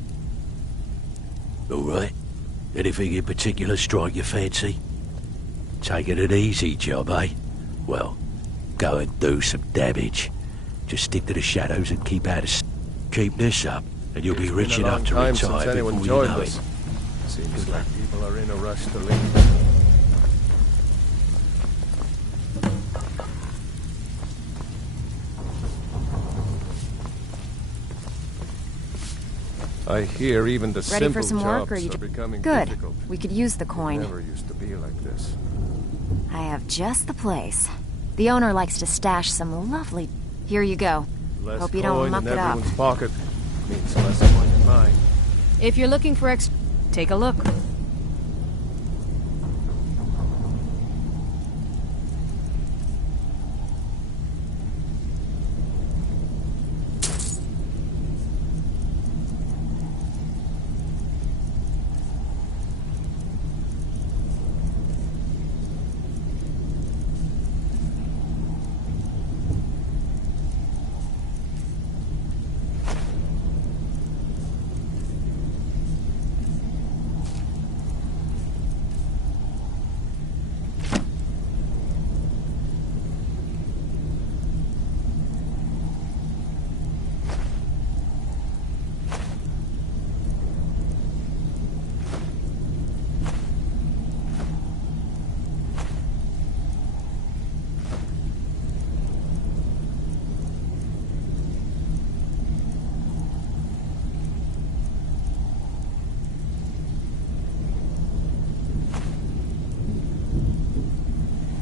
All right? Anything in particular strike your fancy? Taking an easy job, eh? Well, go and do some damage. Just stick to the shadows and keep out of... Keep this up, and you'll be rich enough to retire before you know it. Seems like people are in a rush to leave. I hear even the Ready simple for some work, or jobs you are becoming Good. difficult. We could use the coin. It never used to be like this. I have just the place. The owner likes to stash some lovely... Here you go. Less Hope you don't coin muck in it up. everyone's pocket means less coin in mine. If you're looking for take a look.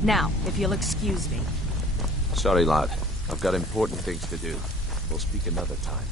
Now, if you'll excuse me. Sorry, lad. I've got important things to do. We'll speak another time.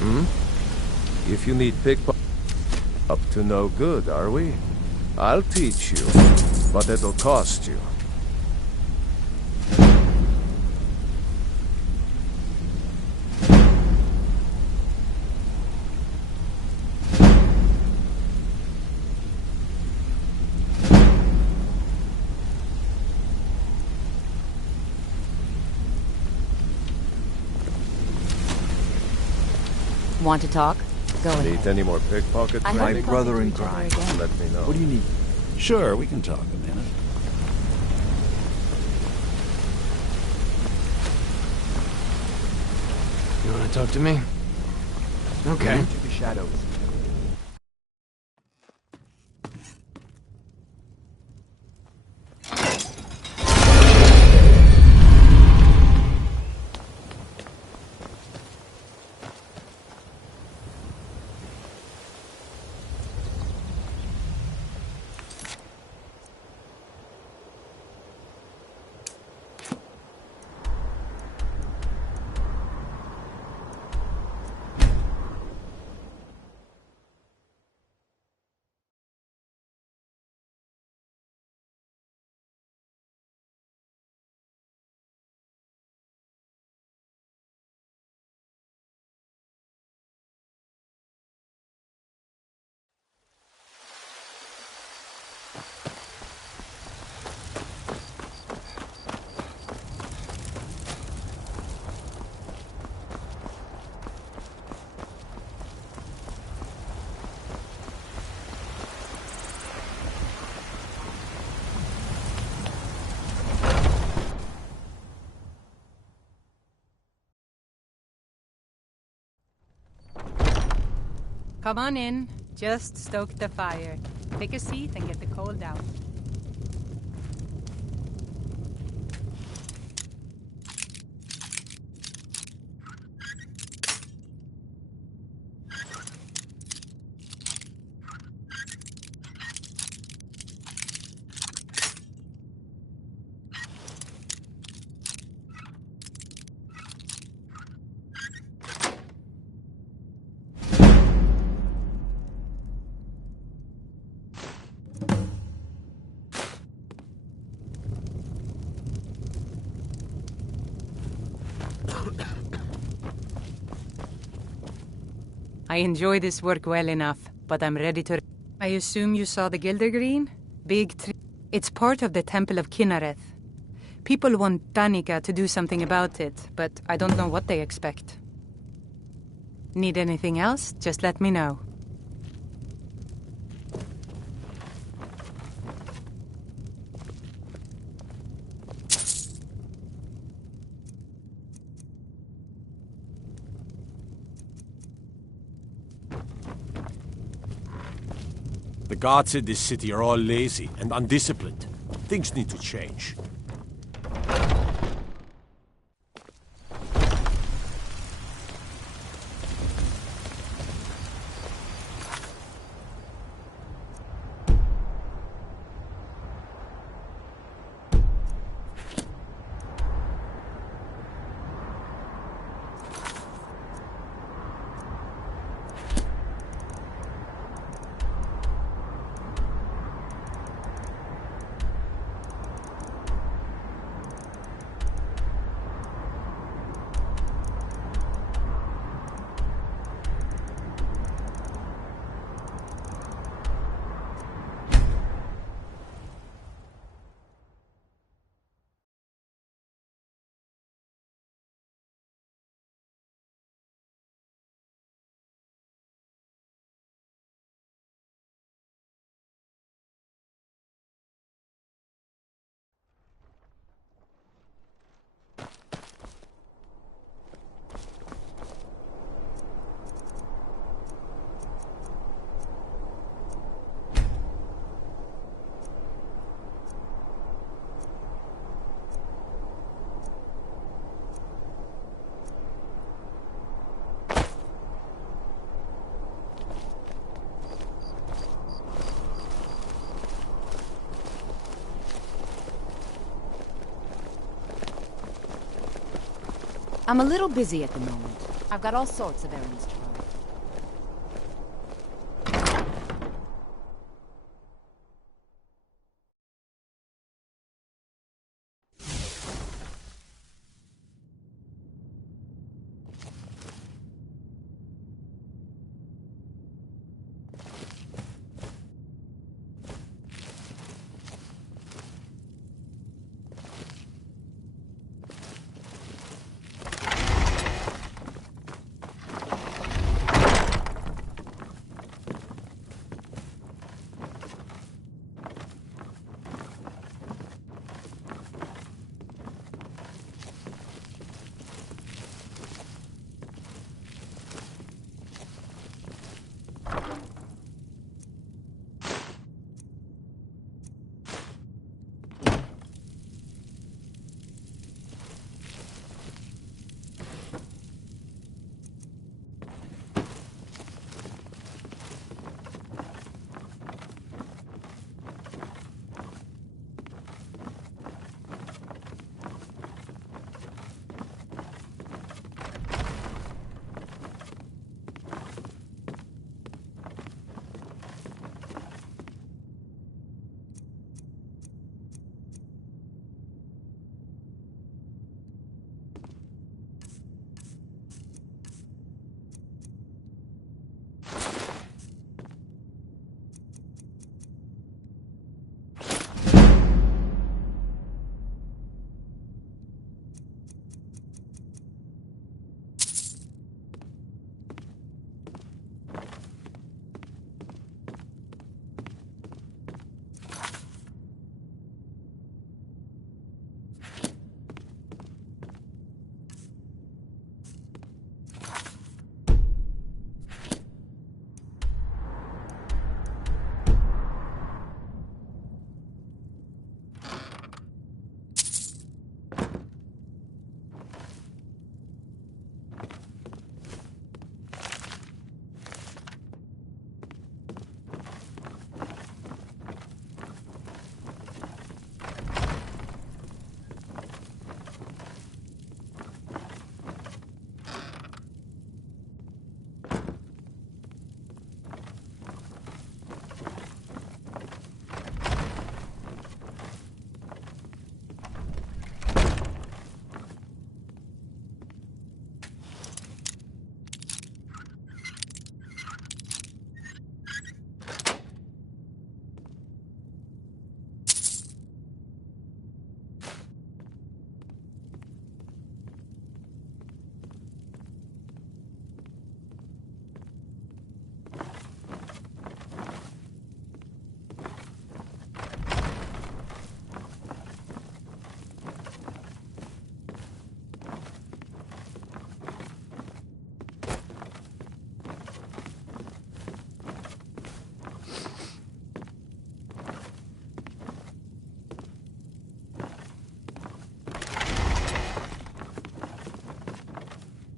Hmm? If you need pickpocket, up to no good, are we? I'll teach you, but it'll cost you. Want to talk? Go ahead. Need any more pickpocket I training? My brother in crime. Let me know. What do you need? Sure, we can talk a minute. You want to talk to me? Okay. Into the shadows. Come on in. Just stoke the fire. Take a seat and get the cold out. I enjoy this work well enough, but I'm ready to... I assume you saw the Gildergreen? Big tree. It's part of the Temple of Kinnareth. People want Danica to do something about it, but I don't know what they expect. Need anything else? Just let me know. The guards in this city are all lazy and undisciplined. Things need to change. I'm a little busy at the moment. I've got all sorts of errands to run.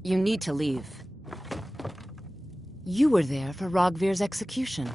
You need to leave. You were there for Rogvir's execution.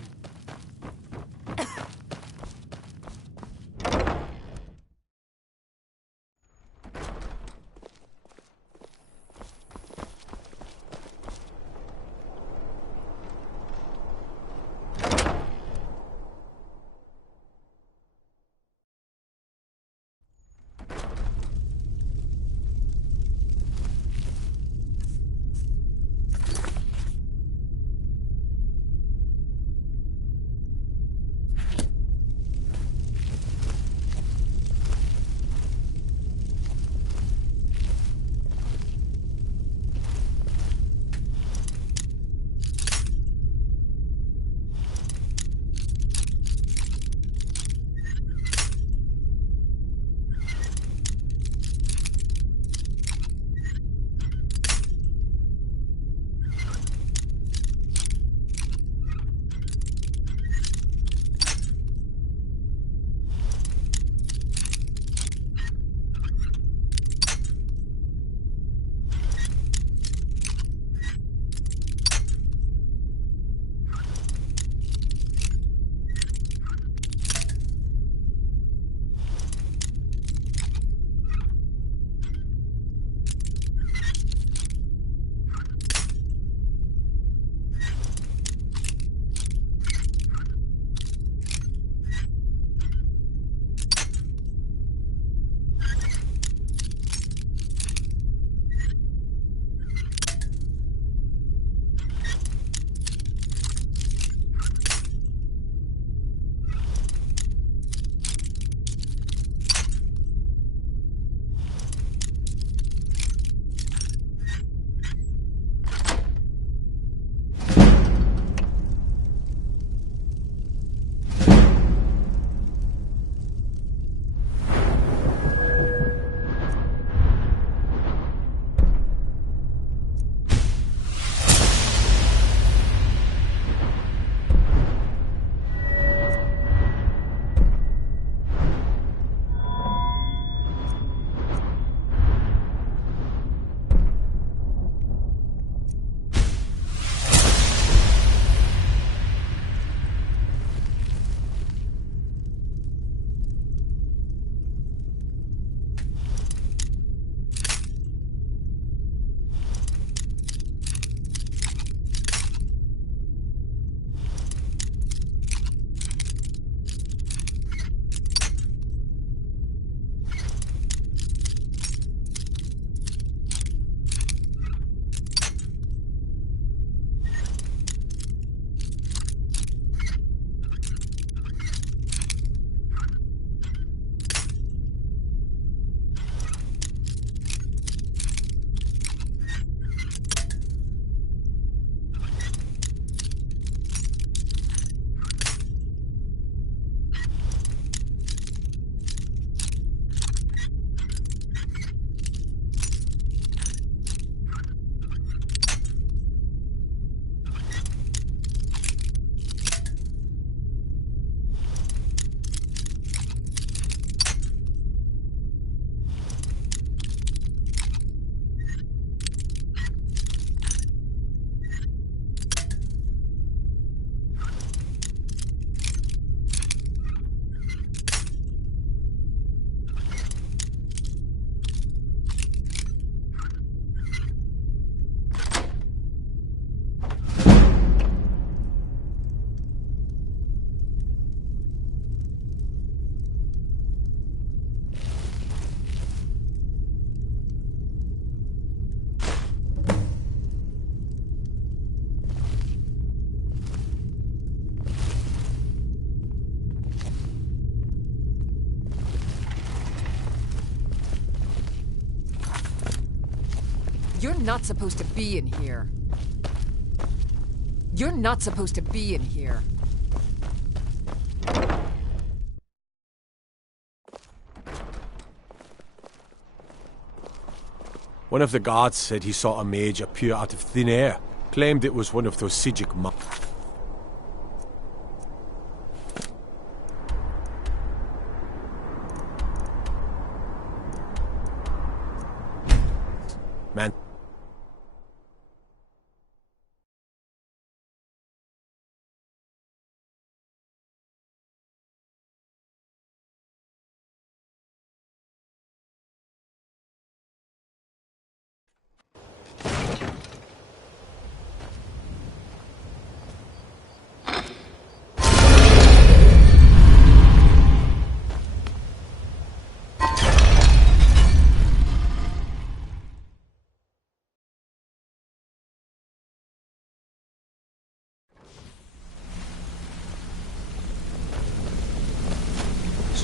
You're not supposed to be in here. You're not supposed to be in here. One of the guards said he saw a mage appear out of thin air. Claimed it was one of those Sijic monks. Man.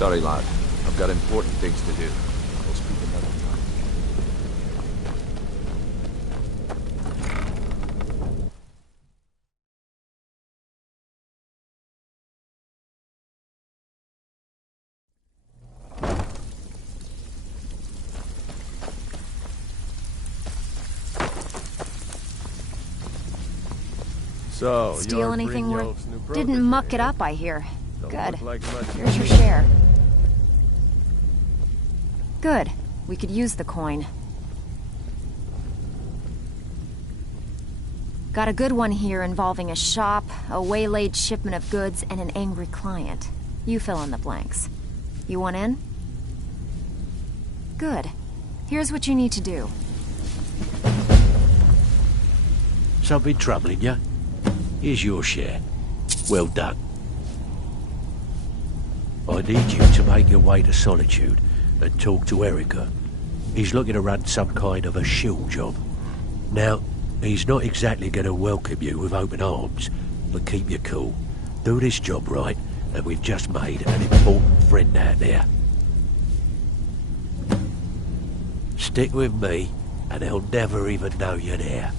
Sorry, lad. I've got important things to do. We'll speak another time. So, Steal you're anything Brynjolf's new Didn't protege, muck it eh? up, I hear. Don't Good. look like much. Here's your share. Good. We could use the coin. Got a good one here involving a shop, a waylaid shipment of goods, and an angry client. You fill in the blanks. You want in? Good. Here's what you need to do. Something troubling you? Here's your share. Well done. I need you to make your way to Solitude and talk to Erica. He's looking to run some kind of a shield job. Now, he's not exactly going to welcome you with open arms, but keep your cool. Do this job right, and we've just made an important friend out there. Stick with me, and they'll never even know you're there.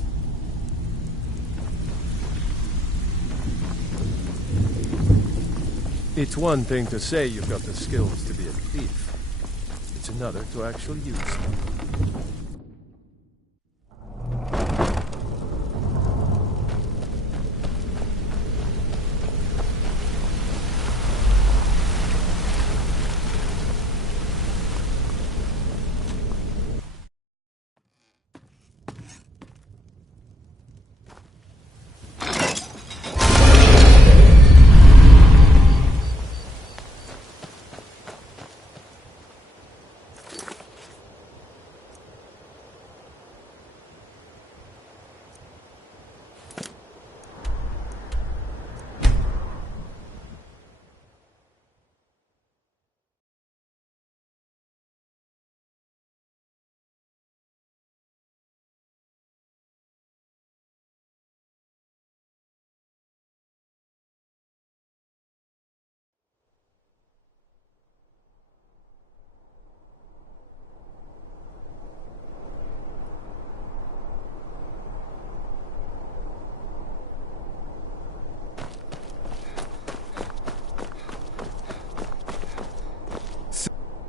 It's one thing to say you've got the skills to be a thief. It's another to actually use them.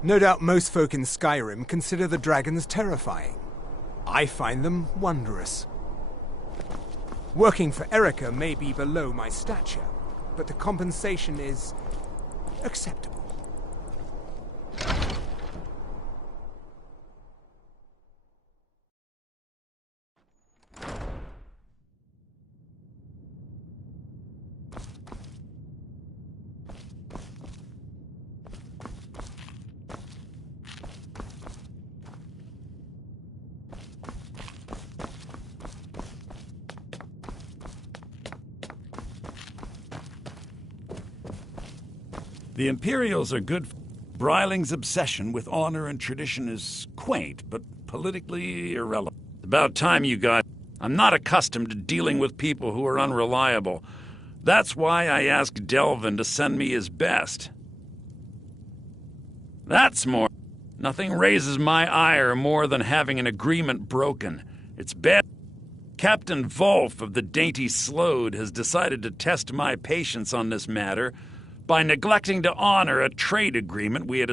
No doubt most folk in Skyrim consider the dragons terrifying. I find them wondrous. Working for Erica may be below my stature, but the compensation is acceptable. The Imperials are good. Briling's obsession with honor and tradition is quaint, but politically irrelevant. About time you guys... I'm not accustomed to dealing with people who are unreliable. That's why I asked Delvin to send me his best. That's more... Nothing raises my ire more than having an agreement broken. It's bad. Captain Wolf of the Dainty Slode has decided to test my patience on this matter by neglecting to honor a trade agreement we had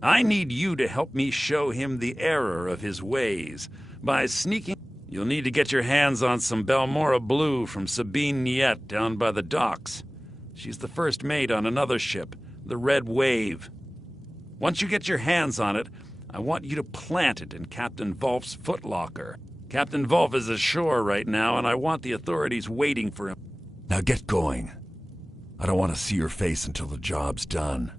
I need you to help me show him the error of his ways. By sneaking... You'll need to get your hands on some Belmora Blue from Sabine Niet down by the docks. She's the first mate on another ship, the Red Wave. Once you get your hands on it, I want you to plant it in Captain Wolf's footlocker. Captain Wolf is ashore right now, and I want the authorities waiting for him. Now get going. I don't want to see your face until the job's done.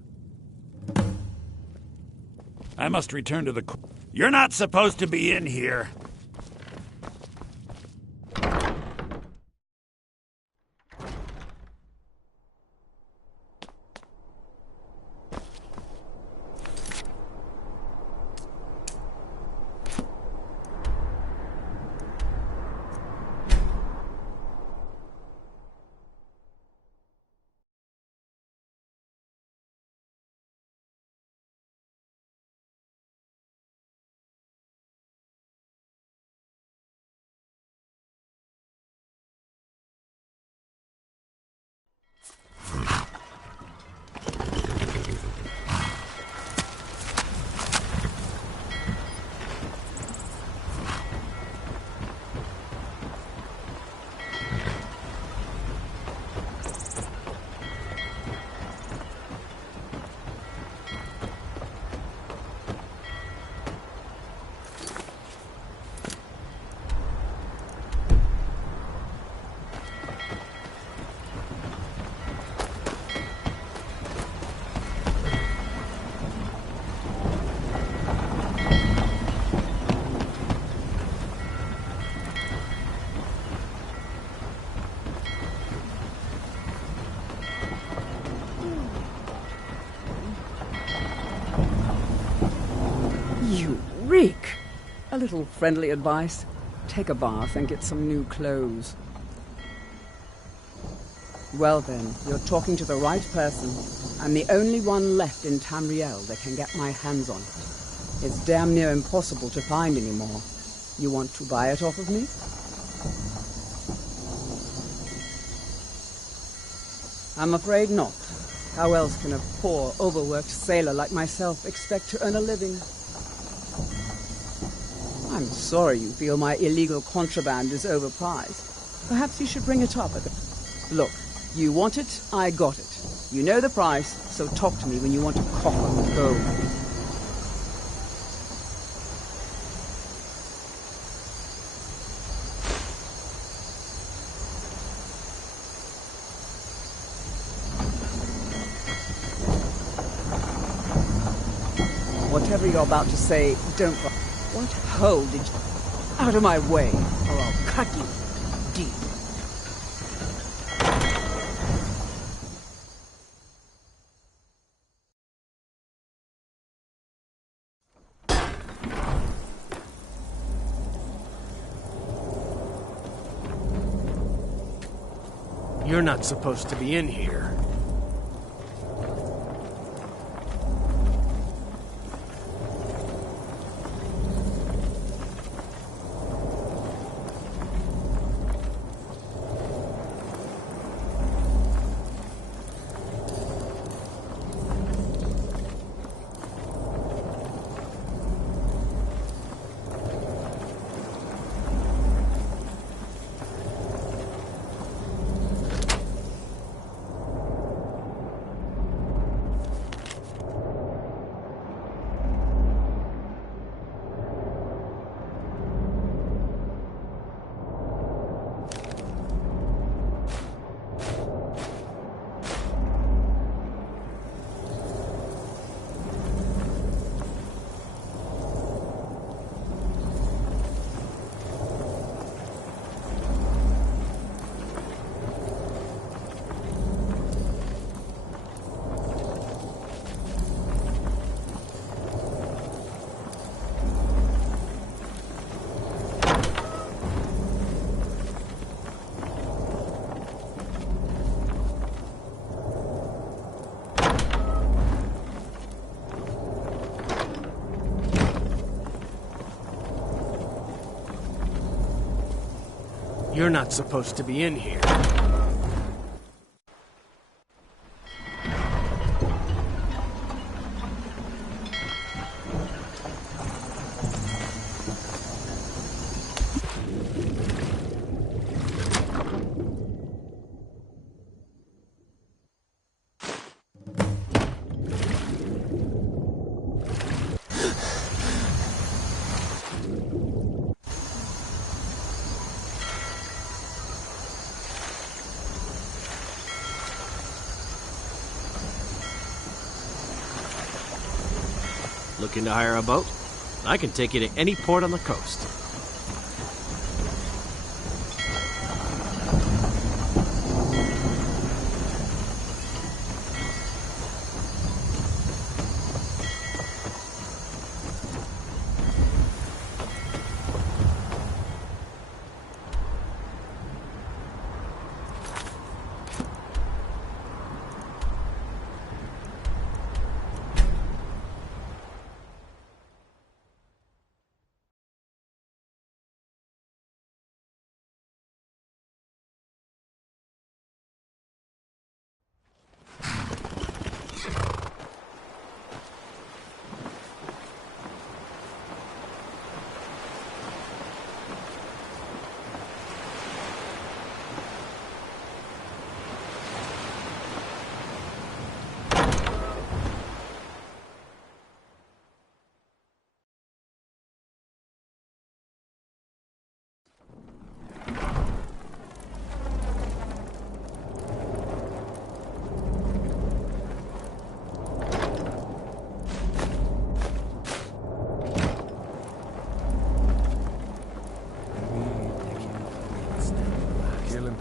I must return to the... You're not supposed to be in here. little friendly advice? Take a bath and get some new clothes. Well then, you're talking to the right person. I'm the only one left in Tamriel that can get my hands on it. It's damn near impossible to find anymore. You want to buy it off of me? I'm afraid not. How else can a poor, overworked sailor like myself expect to earn a living? I'm sorry you feel my illegal contraband is overpriced. Perhaps you should bring it up at the... Look, you want it, I got it. You know the price, so talk to me when you want to cough on the gold. Whatever you're about to say, don't... What hole did you... Out of my way, or I'll cut you deep. You're not supposed to be in here. You're not supposed to be in here. Looking to hire a boat? I can take you to any port on the coast.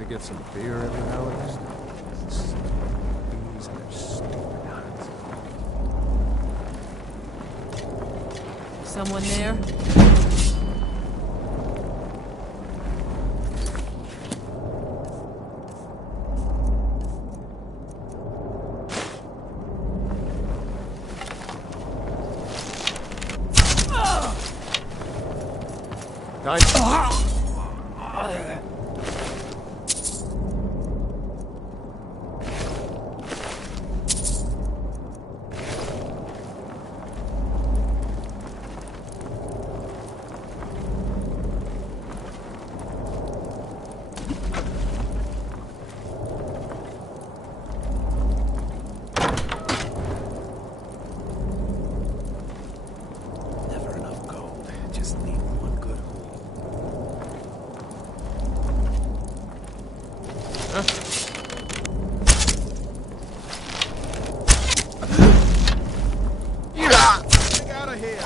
Get some beer every now and then. These are their stupid hands. Someone there? Time. Never enough gold. Just need one good Get out of here!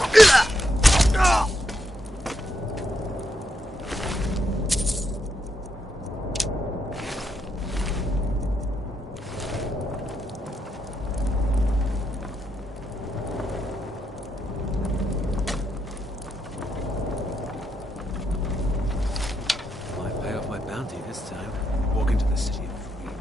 Might pay off my bounty this time. Walk into the city of free man.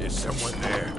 Is someone there?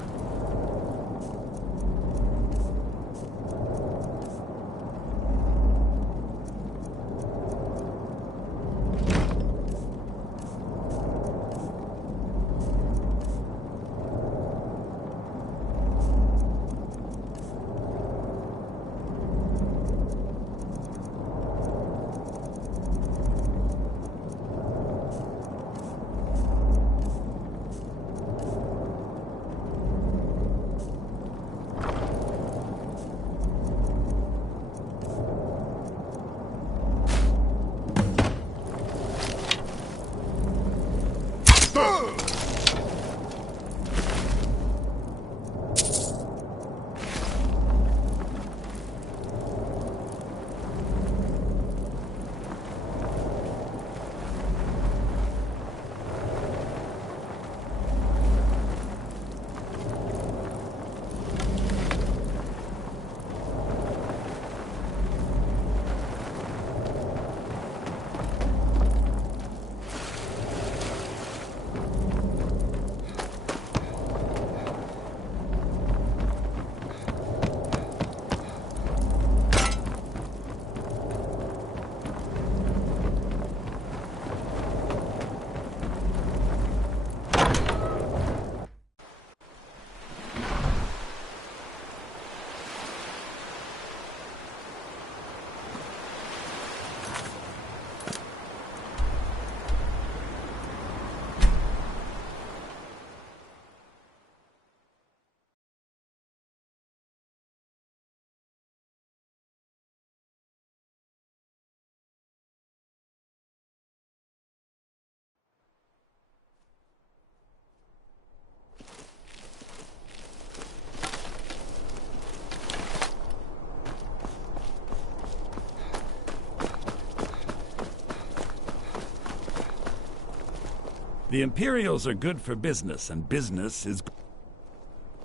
The Imperials are good for business, and business is...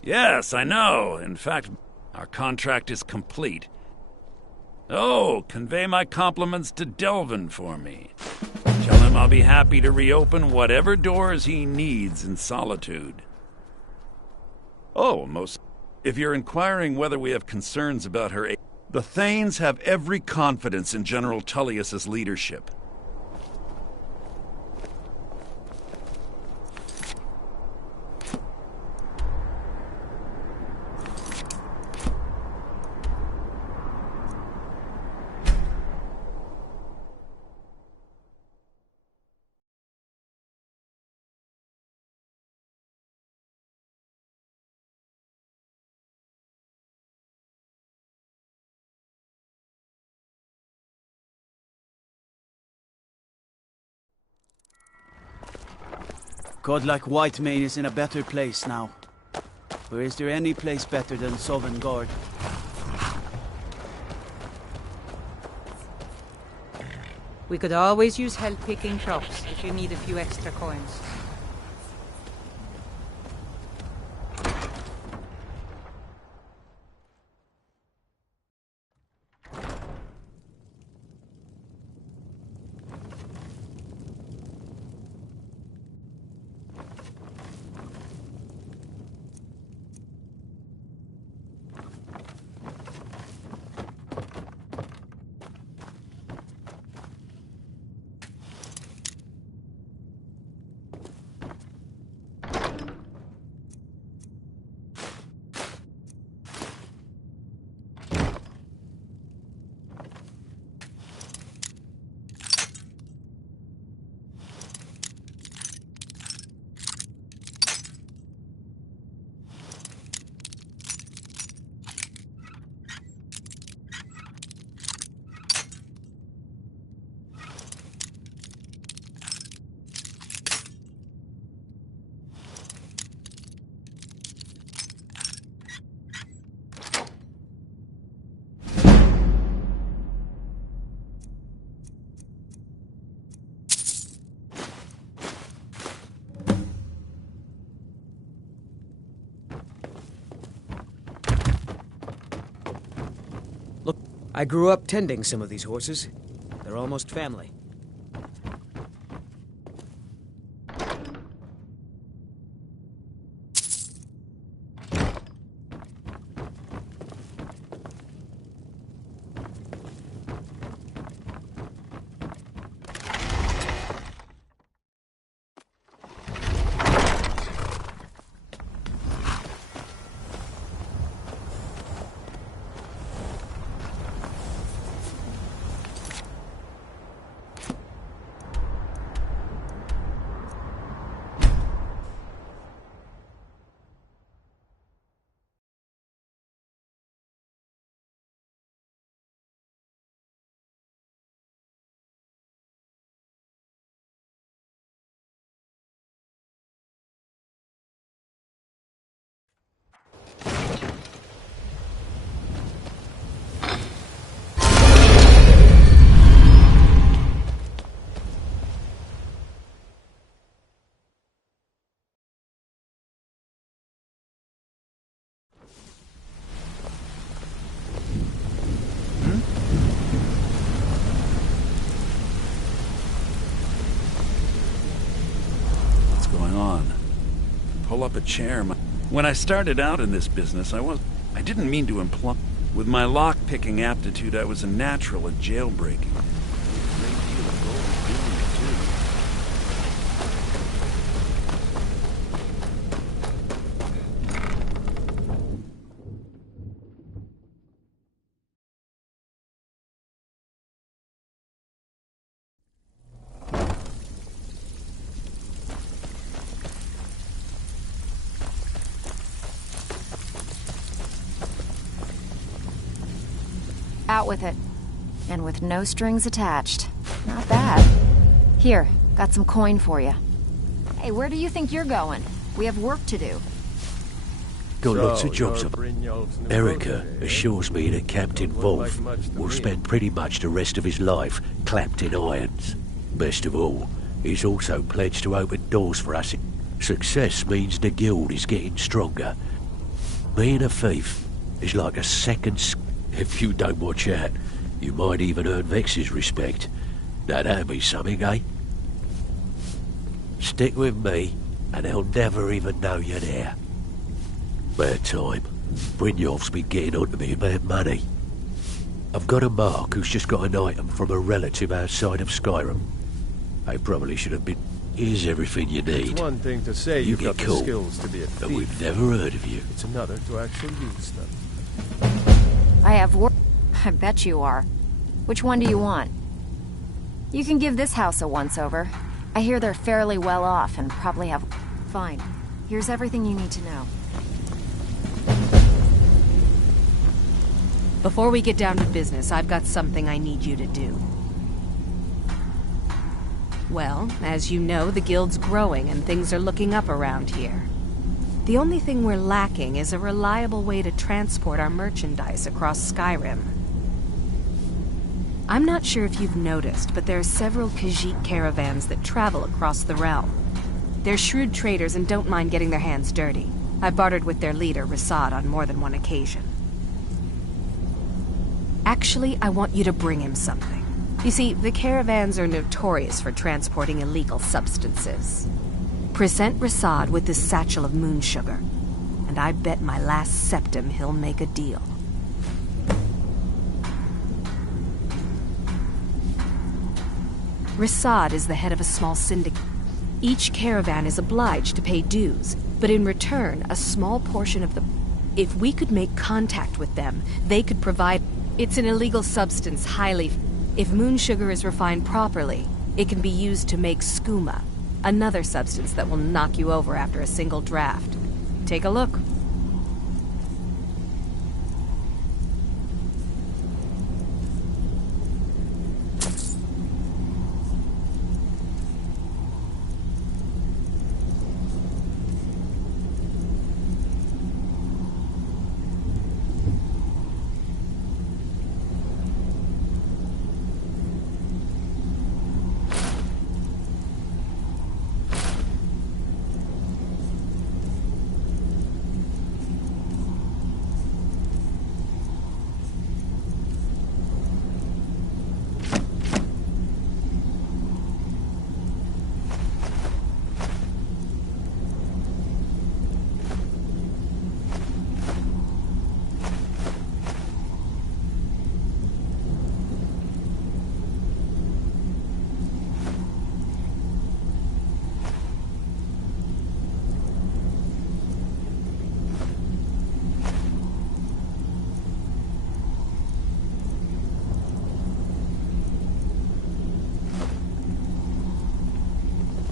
Yes, I know. In fact, our contract is complete. Oh, convey my compliments to Delvin for me. Tell him I'll be happy to reopen whatever doors he needs in Solitude. Oh, most... If you're inquiring whether we have concerns about her... The Thanes have every confidence in General Tullius's leadership. God like Whitemane is in a better place now. Or is there any place better than Sovngarde? We could always use help picking crops if you need a few extra coins. Look, I grew up tending some of these horses. They're almost family. Pull up a chair. When I started out in this business, I didn't mean to imply. With my lock-picking aptitude, I was a natural at jailbreaking. Out with it. And with no strings attached. Not bad. Here, got some coin for you. Hey, where do you think you're going? We have work to do. Got lots of jobs up. Erica assures me that Captain Wolf will spend pretty much the rest of his life clapped in irons. Best of all, He's also pledged to open doors for us. Success means the guild is getting stronger. Being a thief is like a second. If you don't watch out, you might even earn Vex's respect. Now that'd be something, eh? Stick with me, and they'll never even know you're there. Bad time. Brynjolf's been getting onto me about money. I've got a mark who's just got an item from a relative outside of Skyrim. I probably should have been. Here's everything you need. It's one thing to say you you've get got cool, the skills to be a but thief. we've never heard of you. It's another to actually use them. I have work. I bet you are. Which one do you want? You can give this house a once-over. I hear they're fairly well off and probably have... Fine. Here's everything you need to know. Before we get down to business, I've got something I need you to do. Well, as you know, the guild's growing and things are looking up around here. The only thing we're lacking is a reliable way to transport our merchandise across Skyrim. I'm not sure if you've noticed, but there are several Khajiit caravans that travel across the realm. They're shrewd traders and don't mind getting their hands dirty. I've bartered with their leader, Rasad, on more than one occasion. Actually, I want you to bring him something. You see, the caravans are notorious for transporting illegal substances. Present Rasad with this satchel of moon sugar, and I bet my last septim he'll make a deal. Rasad is the head of a small syndicate. Each caravan is obliged to pay dues, but in return, a small portion of the... If we could make contact with them, they could provide... It's an illegal substance, highly... If moon sugar is refined properly, it can be used to make skooma, another substance that will knock you over after a single draft. Take a look.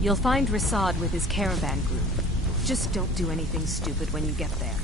You'll find Rasad with his caravan group. Just don't do anything stupid when you get there.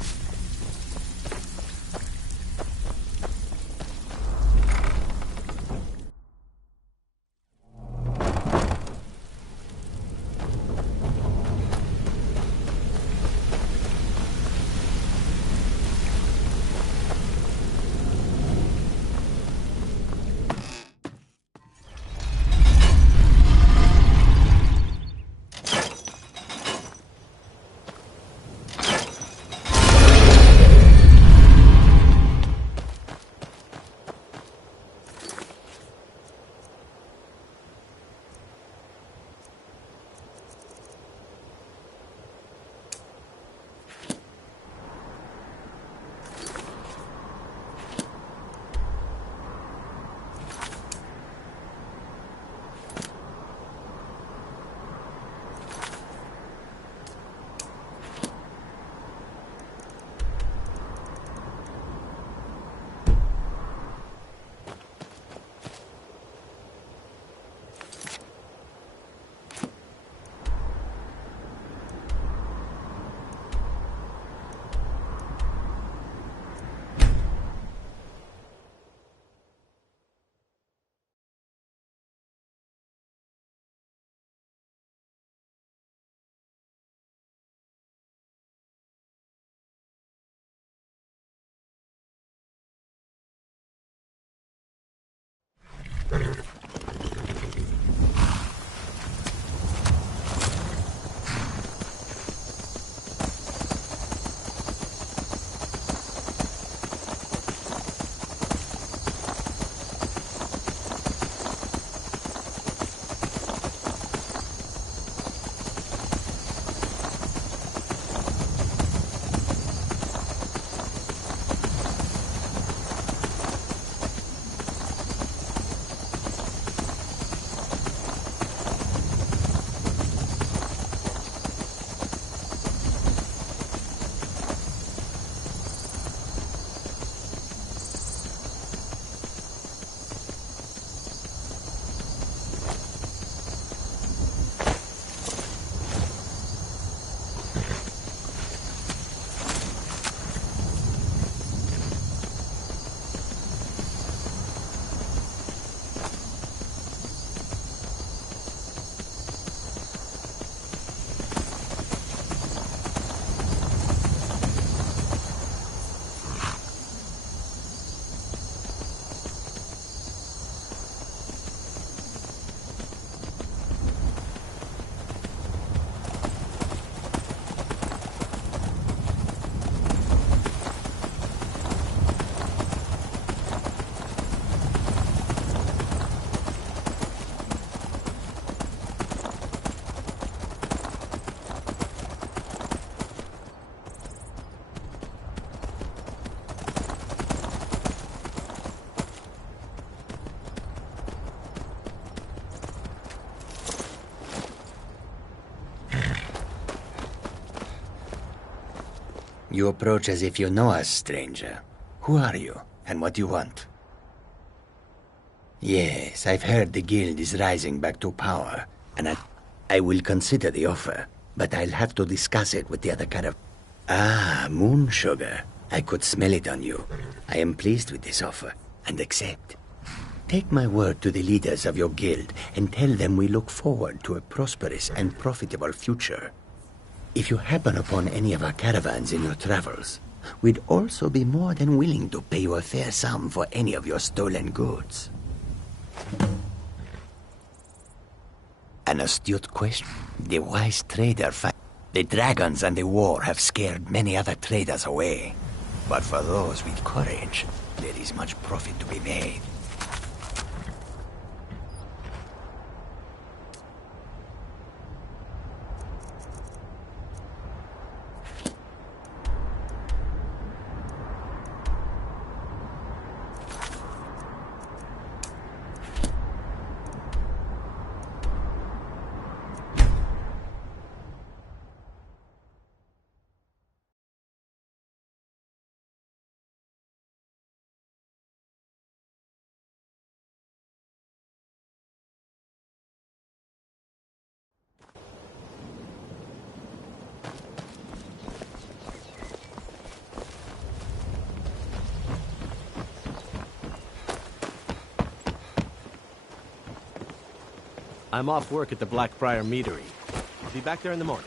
You approach as if you know us, stranger. Who are you, and what do you want? Yes, I've heard the guild is rising back to power, and I will consider the offer, but I'll have to discuss it with the other Ah, moon sugar. I could smell it on you. I am pleased with this offer, and accept. Take my word to the leaders of your guild, and tell them we look forward to a prosperous and profitable future. If you happen upon any of our caravans in your travels, we'd also be more than willing to pay you a fair sum for any of your stolen goods. An astute question. The wise trader The dragons and the war have scared many other traders away. But for those with courage, there is much profit to be made. I'm off work at the Blackbriar Meadery. I'll be back there in the morning.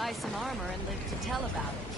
Buy some armor and live to tell about it.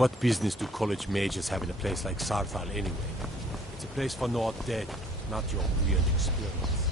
What business do college mages have in a place like Sarthal anyway? It's a place for not dead, not your weird experience.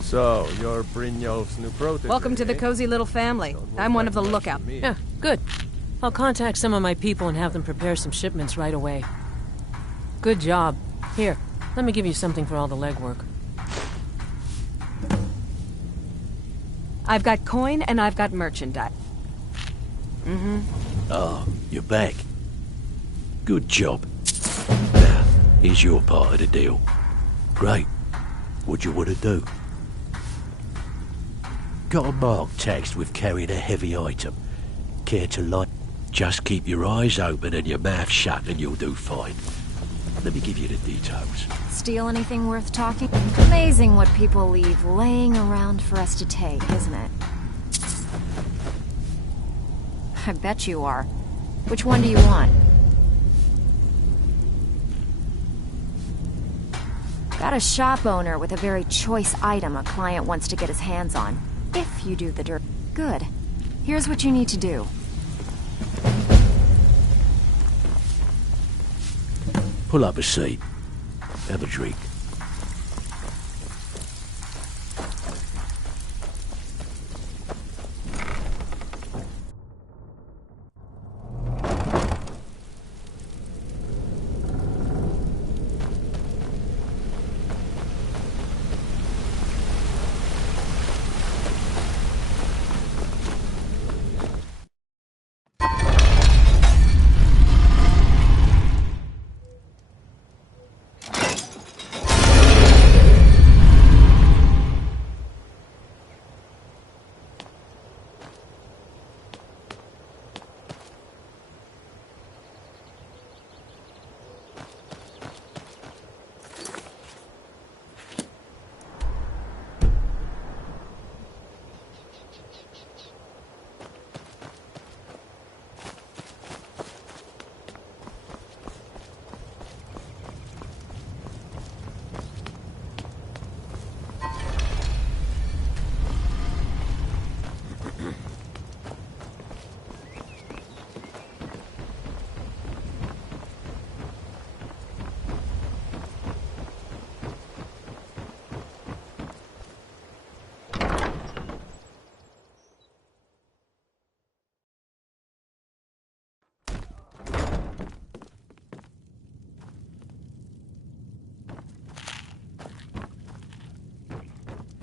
So, you're Brynjolf's new protege. Welcome to the cozy little family. I'm one of the lookouts. Yeah, good. I'll contact some of my people and have them prepare some shipments right away. Good job. Here, let me give you something for all the legwork. I've got coin and I've got merchandise. Oh, you're back. Good job. Now, here's your part of the deal. Great. What do you want to do? Got a mark taxed with carrying a heavy item. Care to light? Just keep your eyes open and your mouth shut and you'll do fine. Let me give you the details. Steal anything worth talking? Amazing what people leave laying around for us to take, isn't it? I bet you are. Which one do you want? Got a shop owner with a very choice item a client wants to get his hands on. If you do the dirt. Good. Here's what you need to do. Pull up a seat. Have a drink.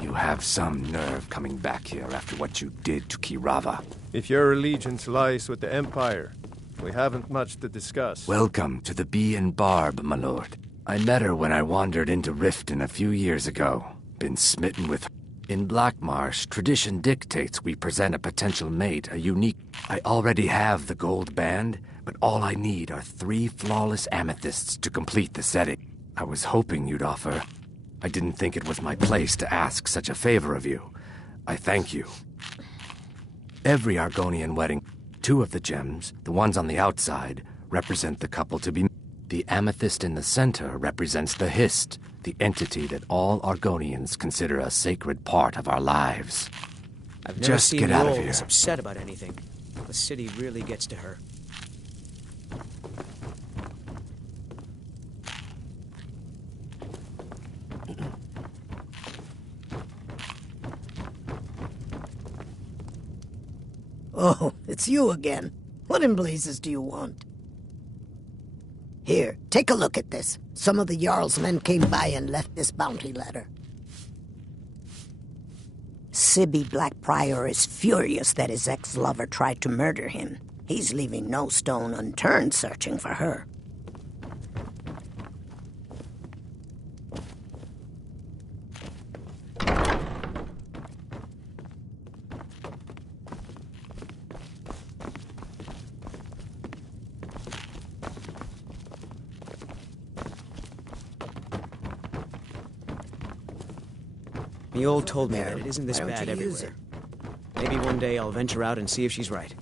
You have some nerve coming back here after what you did to Kirava. If your allegiance lies with the Empire, we haven't much to discuss. Welcome to the Bee and Barb, my lord. I met her when I wandered into Riften a few years ago. Been smitten with her. In Blackmarsh, tradition dictates we present a potential mate, a unique... I already have the gold band, but all I need are 3 flawless amethysts to complete the setting. I was hoping you'd offer... I didn't think it was my place to ask such a favor of you. I thank you. Every Argonian wedding, 2 of the gems, the ones on the outside, represent the couple to be... The amethyst in the center represents the Hist, the entity that all Argonians consider a sacred part of our lives. I've never Just seen get out of Roll here. this upset about anything. The city really gets to her. Oh, it's you again. What in blazes do you want? Here, take a look at this. Some of the Jarl's men came by and left this bounty letter. Sibby Blackprior is furious that his ex-lover tried to murder him. He's leaving no stone unturned searching for her. The old told me that it isn't this bad everywhere. Maybe one day I'll venture out and see if she's right.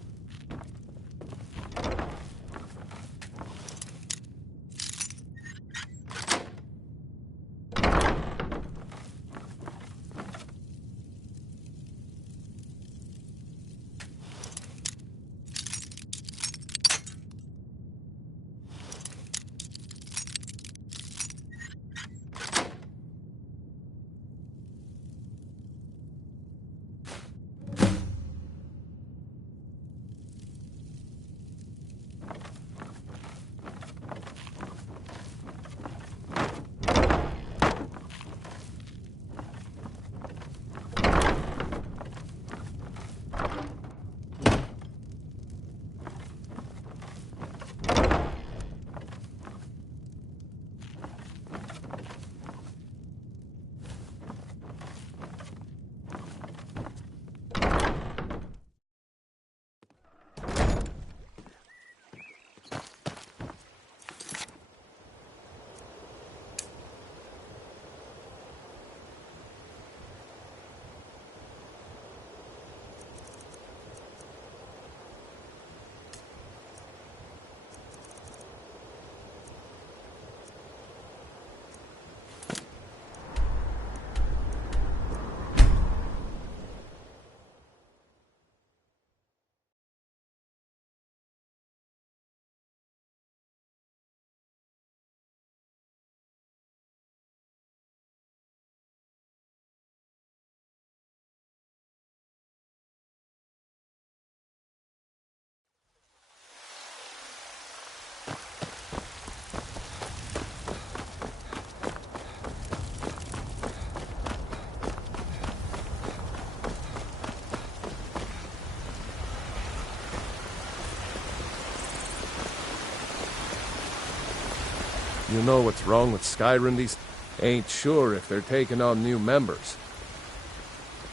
You know what's wrong with Skyrim? These ain't sure if they're taking on new members.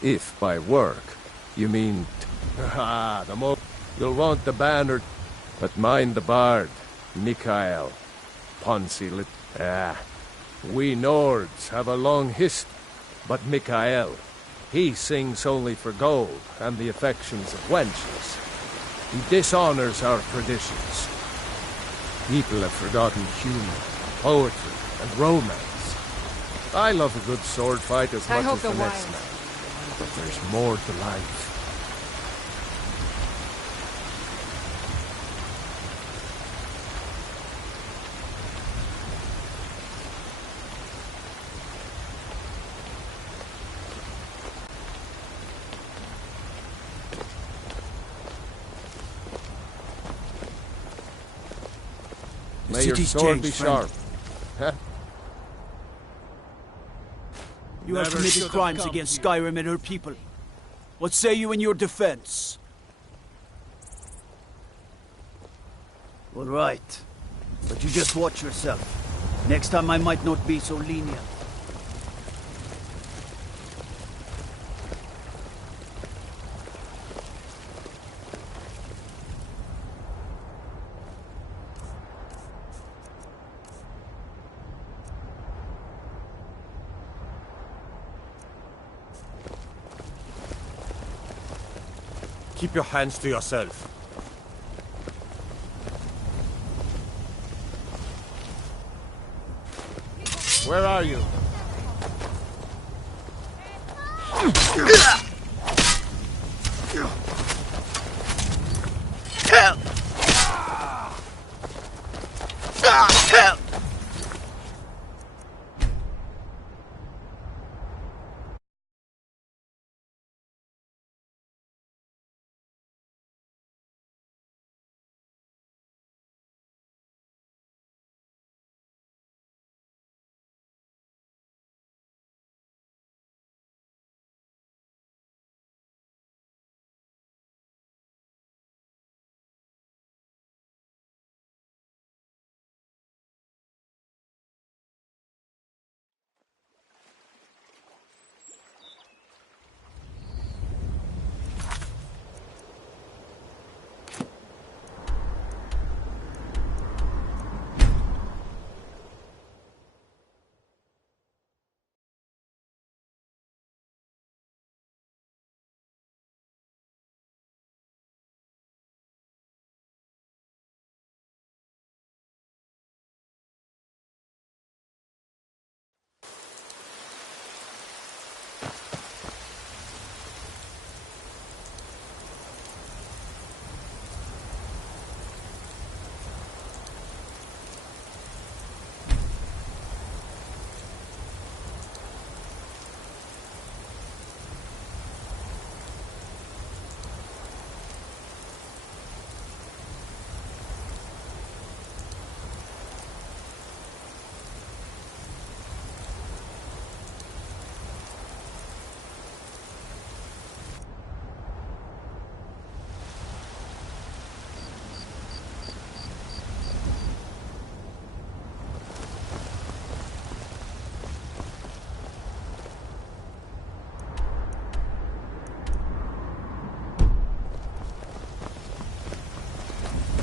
If by work, you mean... the mo... You'll want the banner, but mind the bard, Mikael. Ponsi we Nords have a long history, but Mikael, he sings only for gold and the affections of wenches. He dishonors our traditions. People have forgotten humor, poetry, and romance. I love a good sword fight as much as the next man, but there's more to life. May your sword be sharp. Huh? You have committed crimes against Skyrim and her people. What say you in your defense? All right. But you just watch yourself. Next time I might not be so lenient. Keep your hands to yourself. Where are you?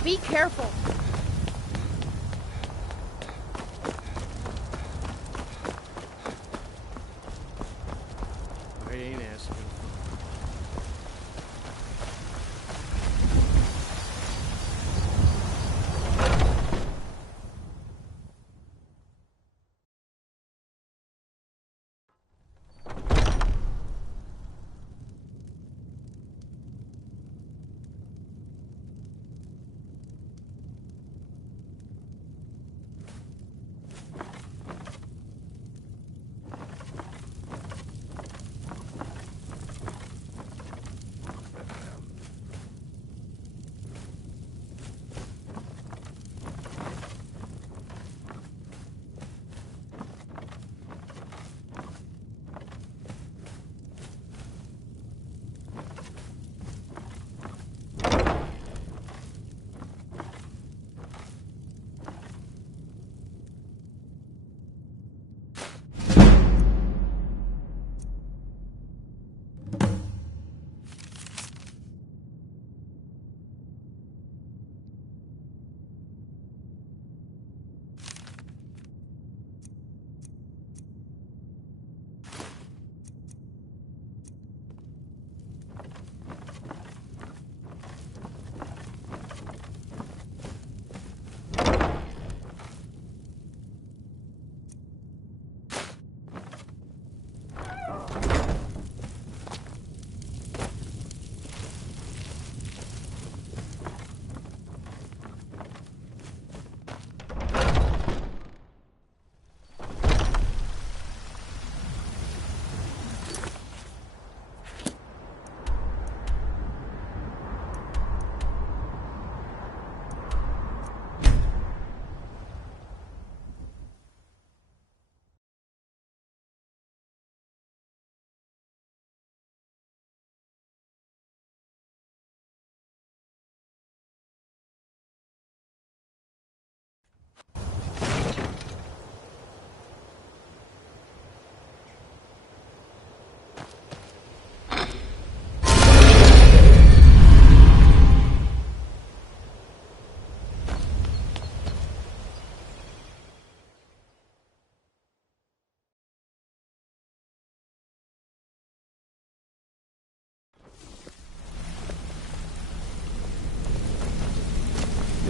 Be careful. I ain't asking.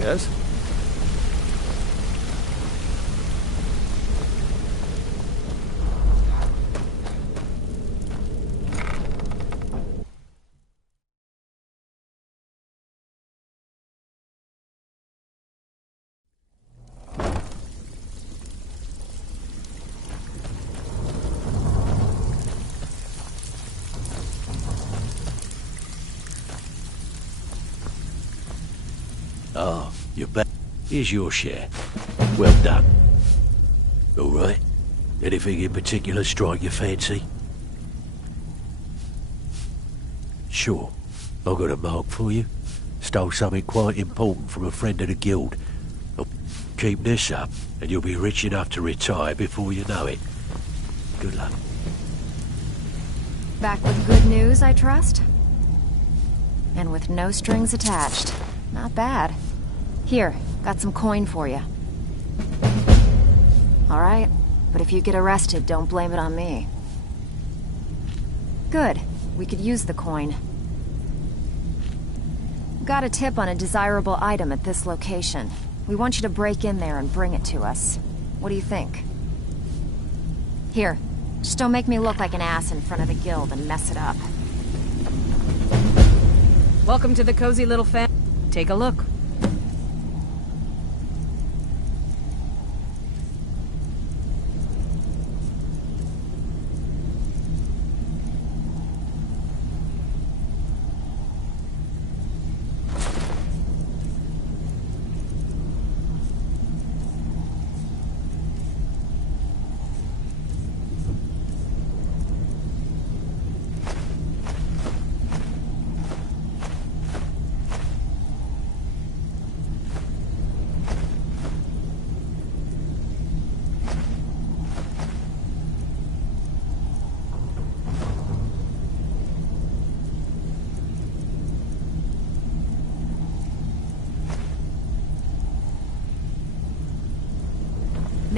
Yes? Oh, you're back. Here's your share. Well done. All right. Anything in particular strike your fancy? Sure. I've got a mark for you. Stole something quite important from a friend of the guild. Keep this up, and you'll be rich enough to retire before you know it. Good luck. Back with good news, I trust? And with no strings attached. Not bad. Here, got some coin for you. All right, but if you get arrested, don't blame it on me. Good. We could use the coin. Got a tip on a desirable item at this location. We want you to break in there and bring it to us. What do you think? Here, just don't make me look like an ass in front of the guild and mess it up. Welcome to the cozy little family. Take a look.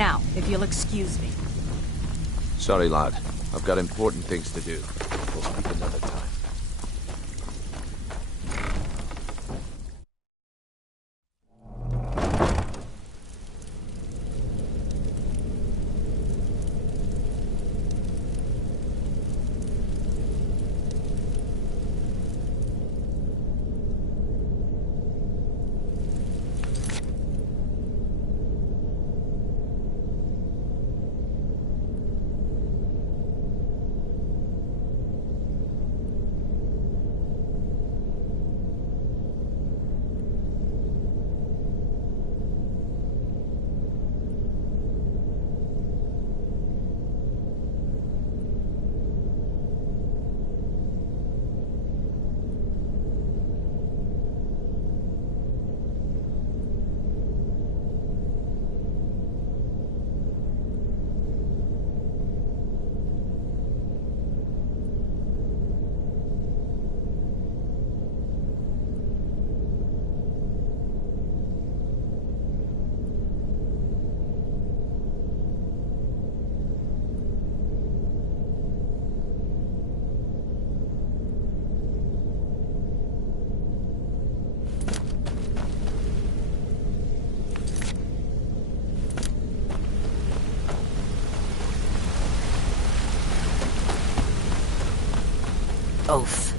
Now, if you'll excuse me. Sorry, lad. I've got important things to do. We'll speak another time. Oath.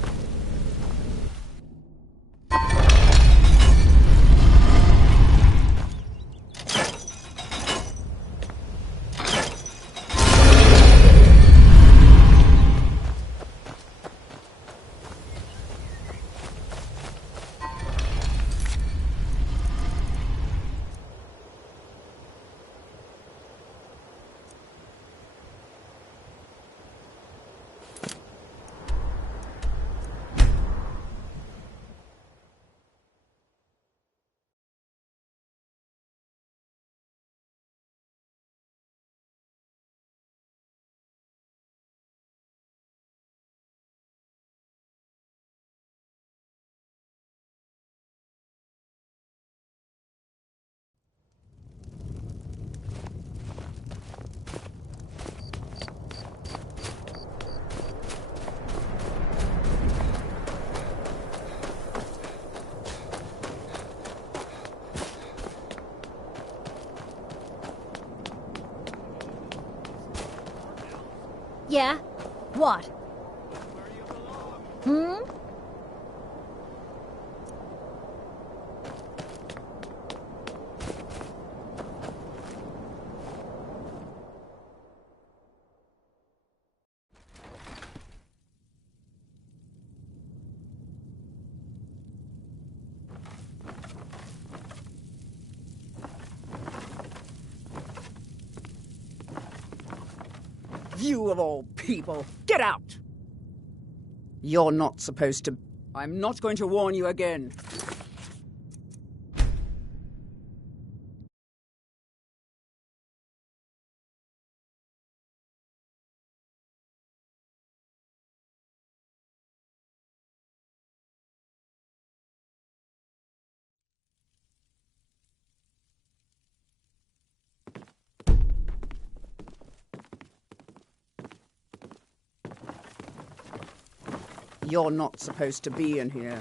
Yeah? What? Hmm? You of all people, get out! You're not supposed to... I'm not going to warn you again. You're not supposed to be in here.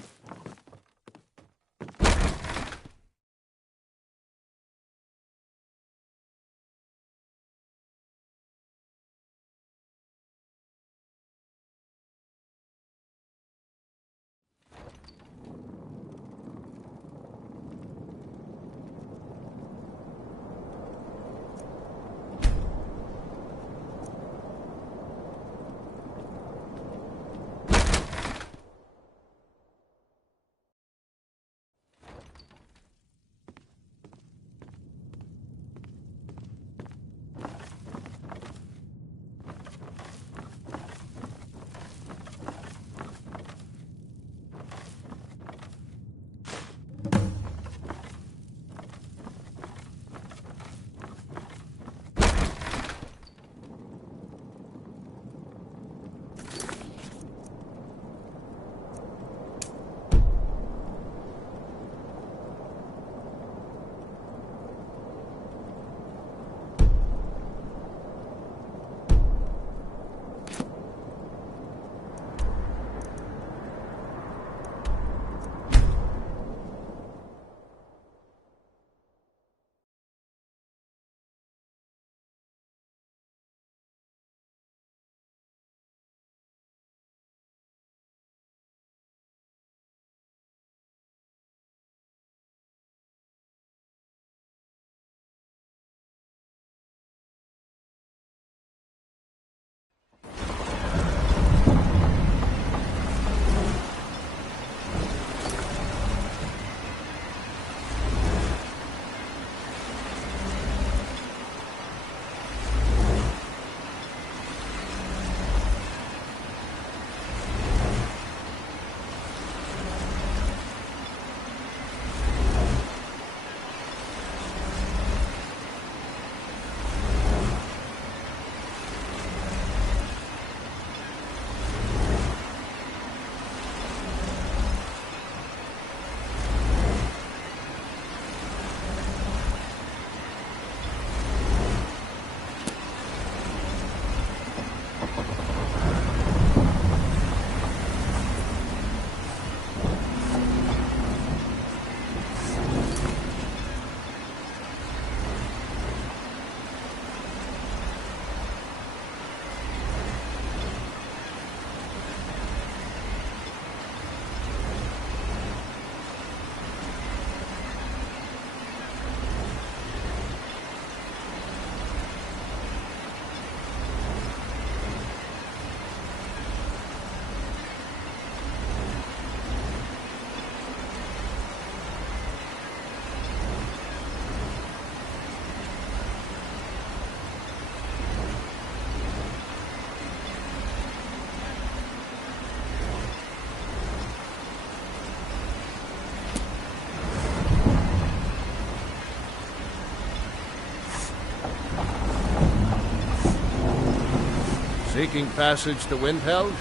Seeking passage to Windheld?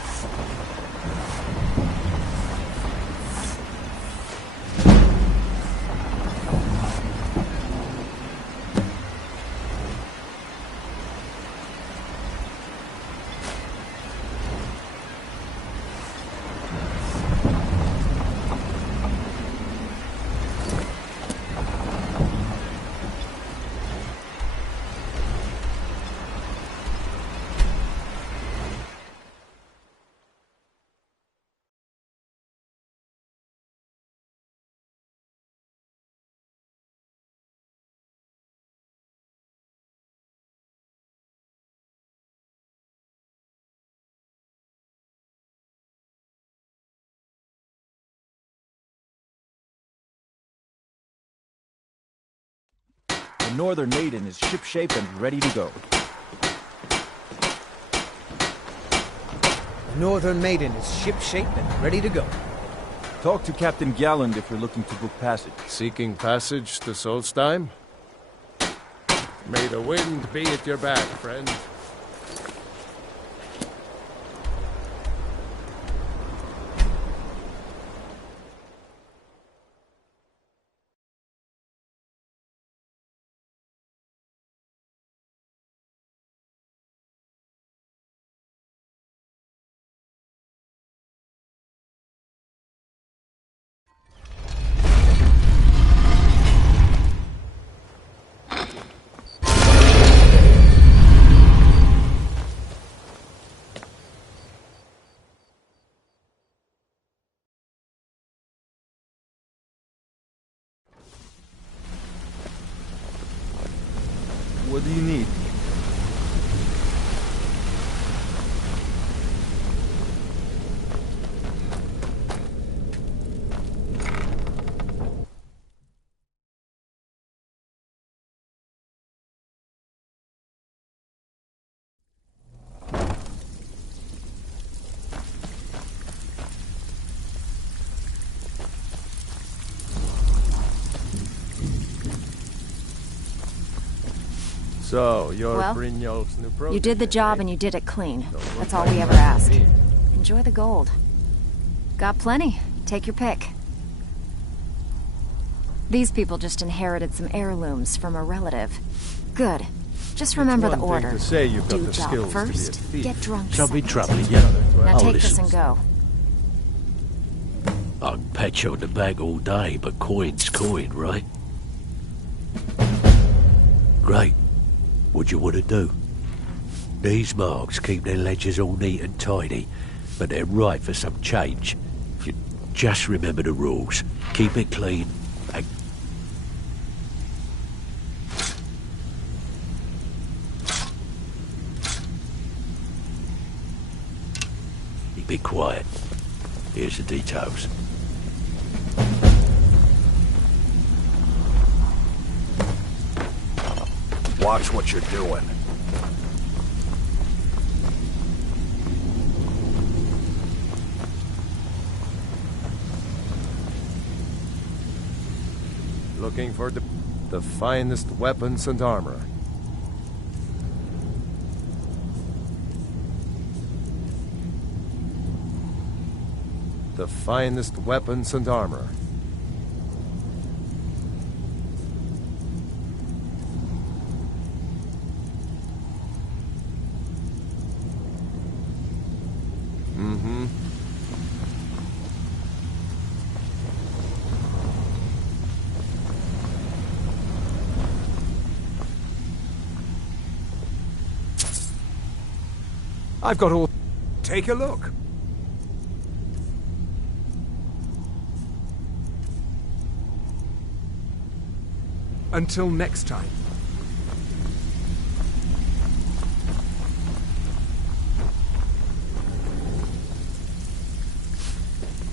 The Northern Maiden is shipshape and ready to go. The Northern Maiden is shipshape and ready to go. Talk to Captain Galland if you're looking to book passage. Seeking passage to Solstheim? May the wind be at your back, friend. What do you need? So, you're Well, Brynjolf's new protege. You did the job and you did it clean. That's all we ever ask. Enjoy the gold. Got plenty. Take your pick. These people just inherited some heirlooms from a relative. Good. Just remember the It's one thing order. to say you've got Do the job skills to be a first, thief. get drunk Don't be second. troubling you. Now Oh, take this listen. and go. I can pat you on the back all day, but coin's coin, right? Great. What you want to do? These marks keep their ledgers all neat and tidy, but they're ripe for some change. If you just remember the rules, keep it clean, and be quiet. Here's the details. Watch what you're doing. Looking for the finest weapons and armor. The finest weapons and armor. Mm-hmm. I've got all... Take a look. Until next time.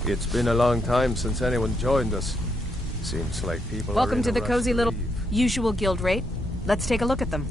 It's been a long time since anyone joined us. Seems like people are Welcome in to a the rush cozy little leave. usual guild rate. Let's take a look at them.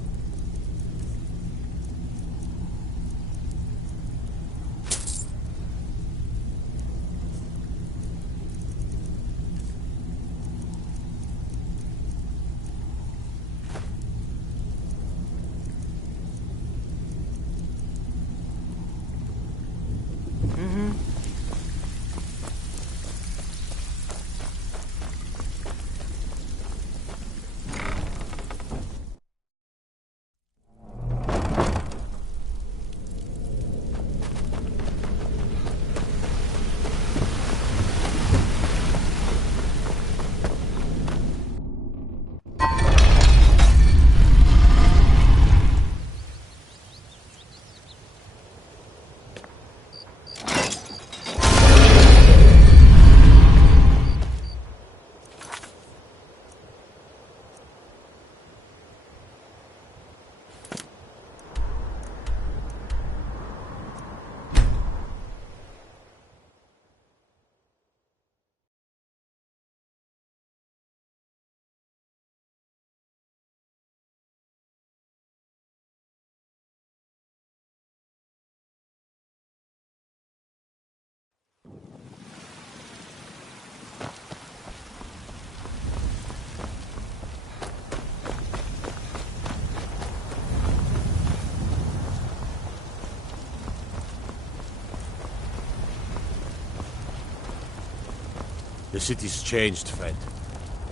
The city's changed, friend.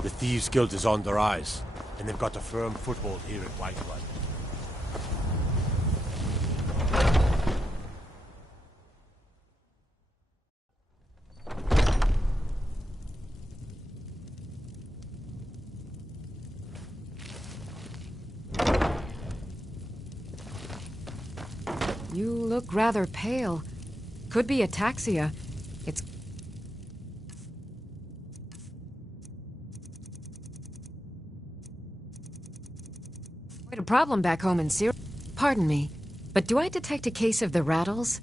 The Thieves' Guild is on their eyes, and they've got a firm foothold here at Whitewell. You look rather pale. Could be ataxia. It's... quite a problem back home in Syria. Pardon me, but do I detect a case of the rattles?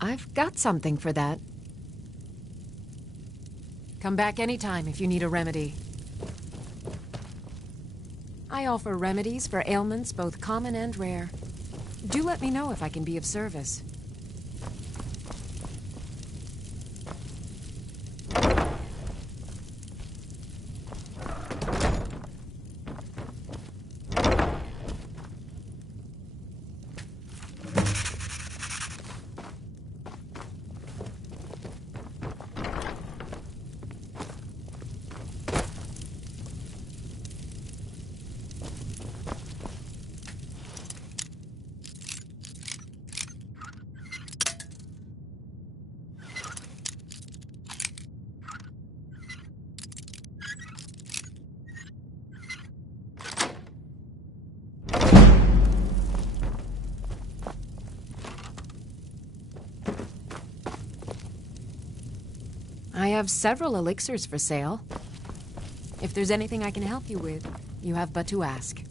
I've got something for that. Come back anytime if you need a remedy. I offer remedies for ailments both common and rare. Do let me know if I can be of service. I have several elixirs for sale. If there's anything I can help you with, you have but to ask.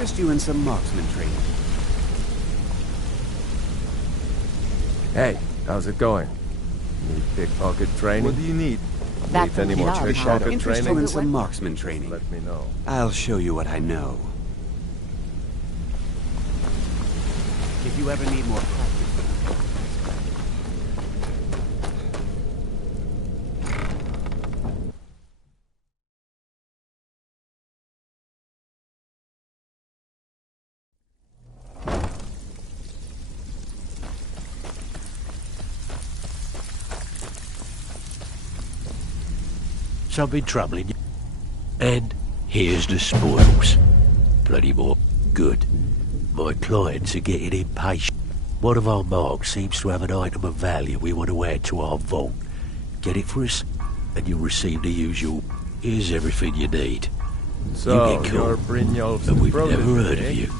interest you in some marksman training? Hey, how's it going? Need pickpocket training? What do you need? Need any more pickpocket Interest training? you in some marksman training? Let me know. I'll show you what I know. If you ever need more practice. Something troubling you. And here's the spoils. Plenty more. Good. My clients are getting impatient. One of our marks seems to have an item of value we want to add to our vault. Get it for us, and you'll receive the usual. Here's everything you need. So, you get you're cool, Brynjolf's but we've protege, never heard eh? of you.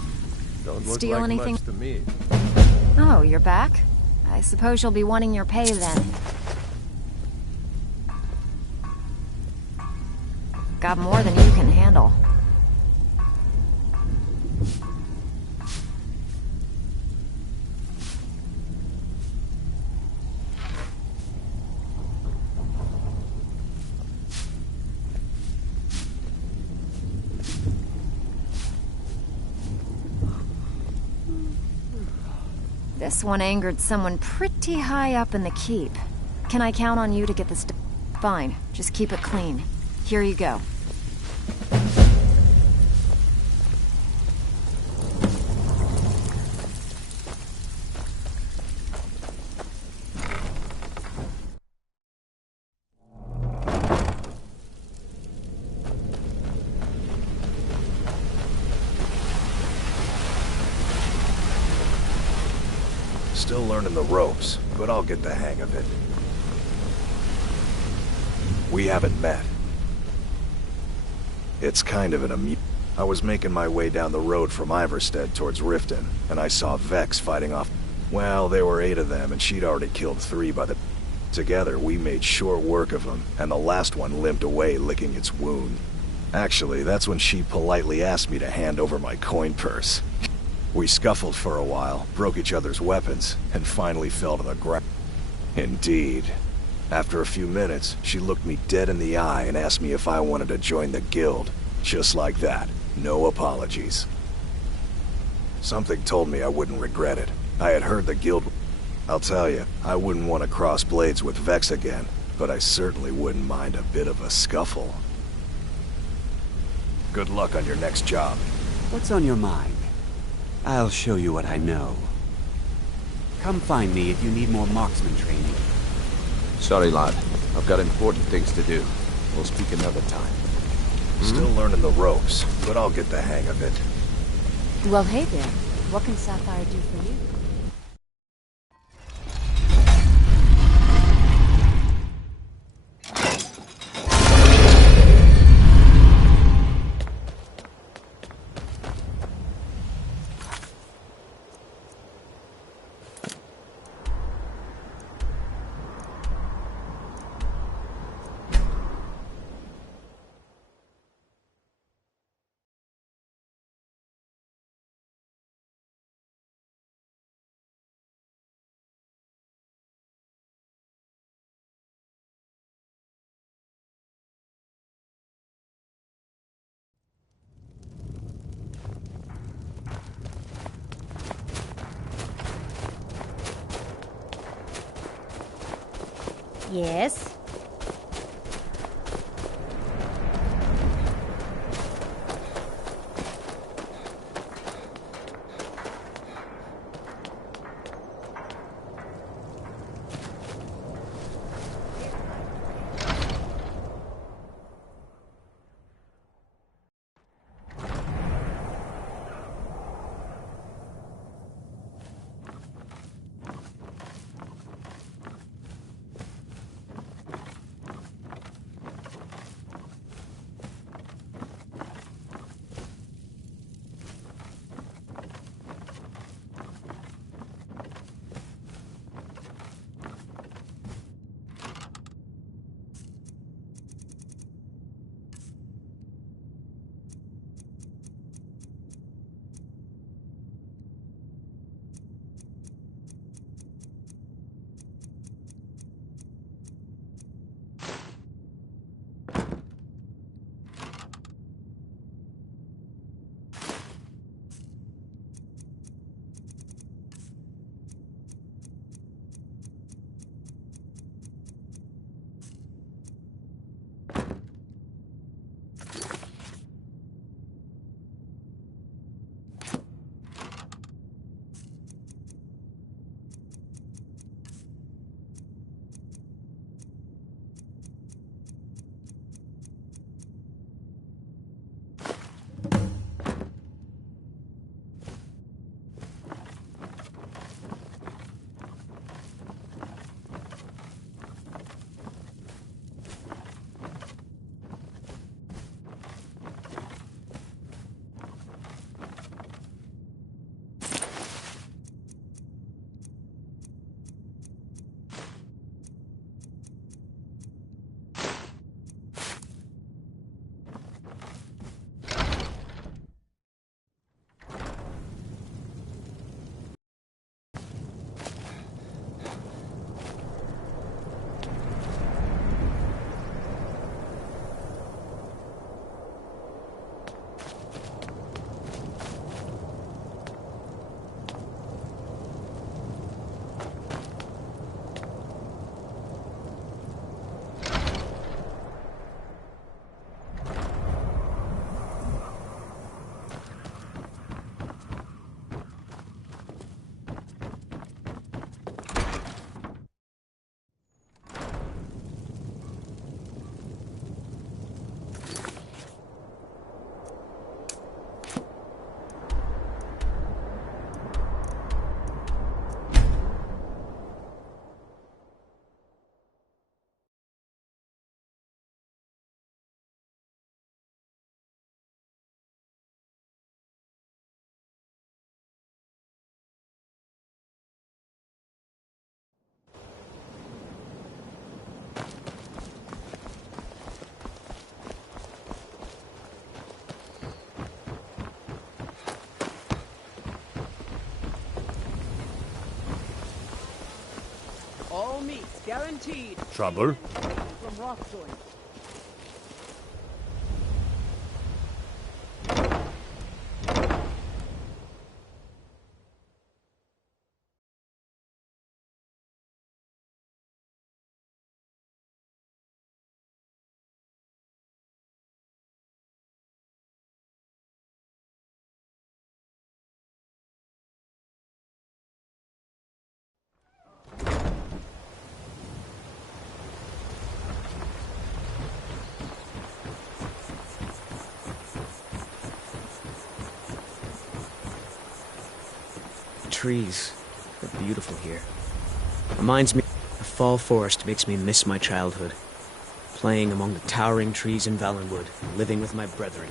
Don't look Steal like anything? much to me. Oh, you're back? I suppose you'll be wanting your pay then. Got more than you can handle. This one angered someone pretty high up in the keep. Can I count on you to get this done? Fine, just keep it clean. Here you go. Still learning the ropes, but I'll get the hang of it. We haven't met. It's kind of an I was making my way down the road from Iverstead towards Riften, and I saw Vex fighting off. Well, there were 8 of them, and she'd already killed 3 by the... Together, we made short work of them, and the last one limped away licking its wound. Actually, that's when she politely asked me to hand over my coin purse. We scuffled for a while, broke each other's weapons, and finally fell to the ground. Indeed. After a few minutes, she looked me dead in the eye and asked me if I wanted to join the guild. Just like that. No apologies. Something told me I wouldn't regret it. I had heard the guild... I'll tell you, I wouldn't want to cross blades with Vex again, but I certainly wouldn't mind a bit of a scuffle. Good luck on your next job. What's on your mind? I'll show you what I know. Come find me if you need more marksman training. Sorry, lad. I've got important things to do. We'll speak another time. Still learning the ropes, but I'll get the hang of it. Well, hey there. What can Sapphire do for you? Yes? Special meat, guaranteed. Trouble? From rock joint. Trees. They're beautiful here. Reminds me, the fall forest makes me miss my childhood. Playing among the towering trees in Valenwood, and living with my brethren.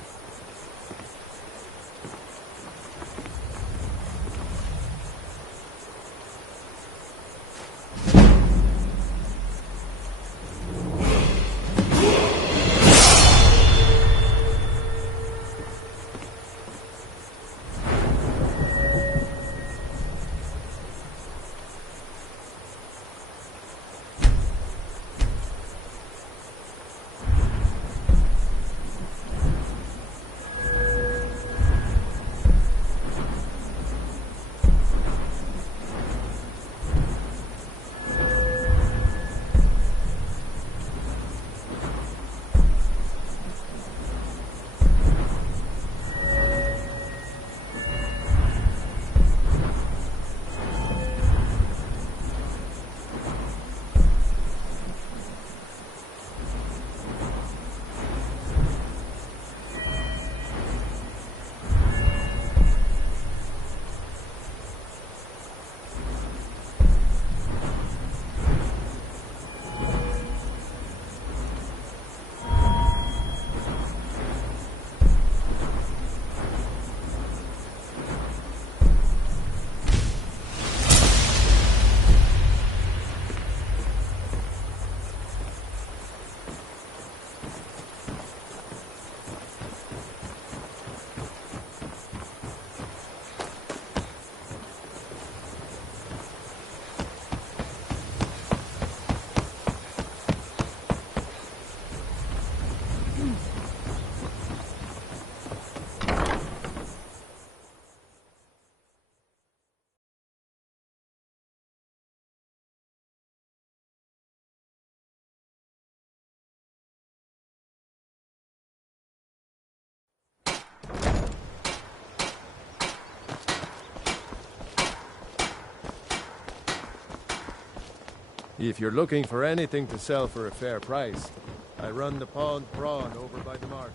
If you're looking for anything to sell for a fair price, I run the Pond Prawn over by the market.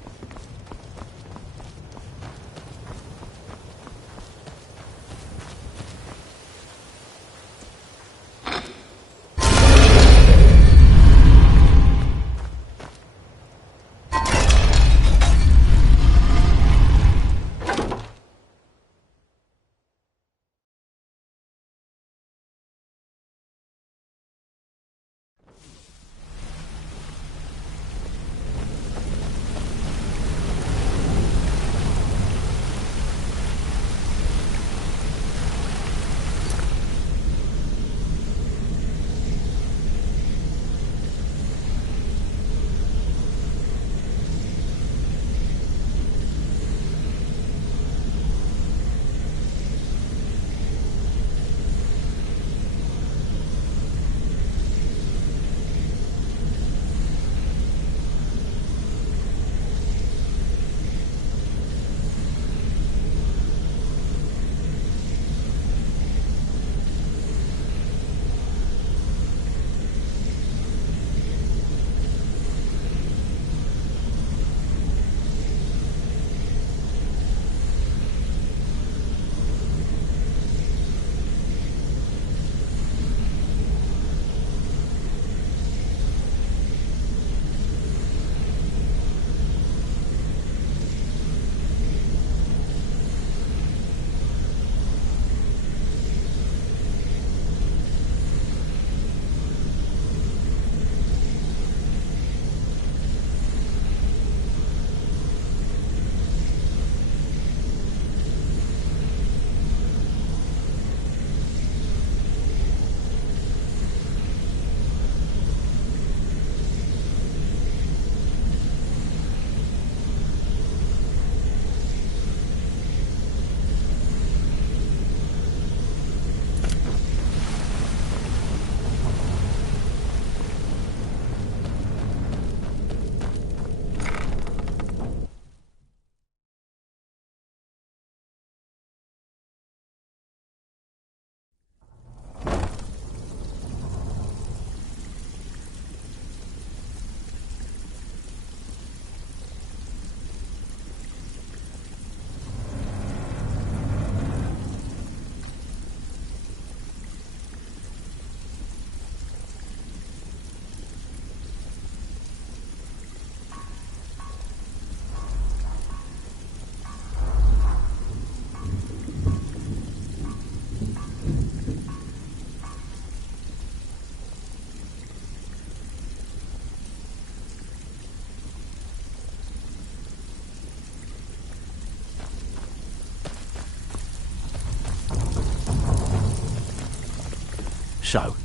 So,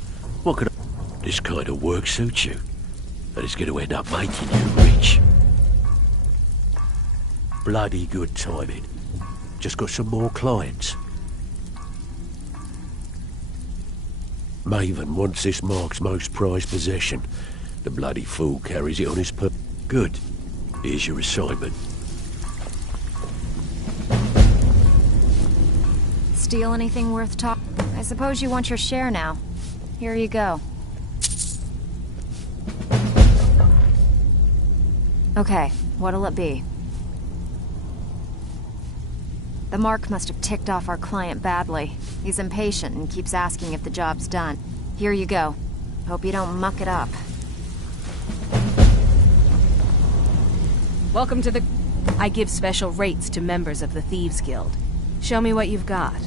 what could I... This kind of work suits you, and it's going to end up making you rich. Bloody good timing. Just got some more clients. Maven wants this Mark's most prized possession. The bloody fool carries it on his Good. Here's your assignment. Steal anything worth talking? I suppose you want your share now. Here you go. Okay, what'll it be? The Mark must have ticked off our client badly. He's impatient and keeps asking if the job's done. Here you go. Hope you don't muck it up. Welcome to the... I give special rates to members of the Thieves Guild. Show me what you've got.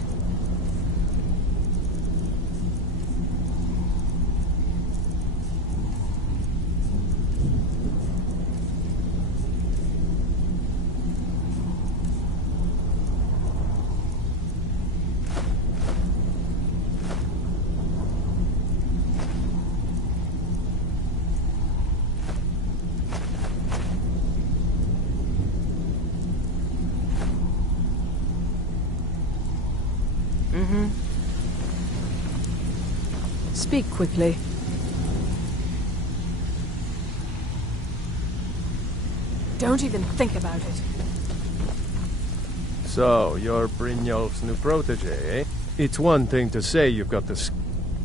Speak quickly. Don't even think about it. So, you're Brynjolf's new protege, eh? It's one thing to say you've got this...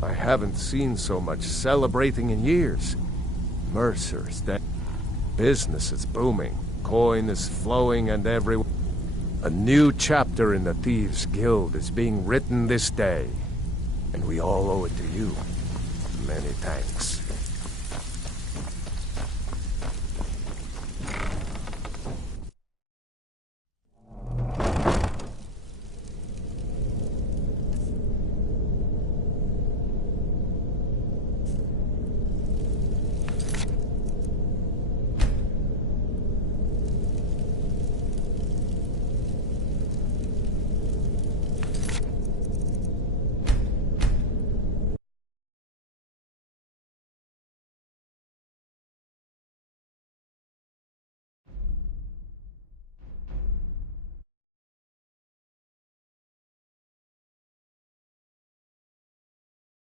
I haven't seen so much celebrating in years. Mercer's dead. Business is booming. Coin is flowing and everyone... A new chapter in the Thieves Guild is being written this day. And we all owe it to you. Many thanks.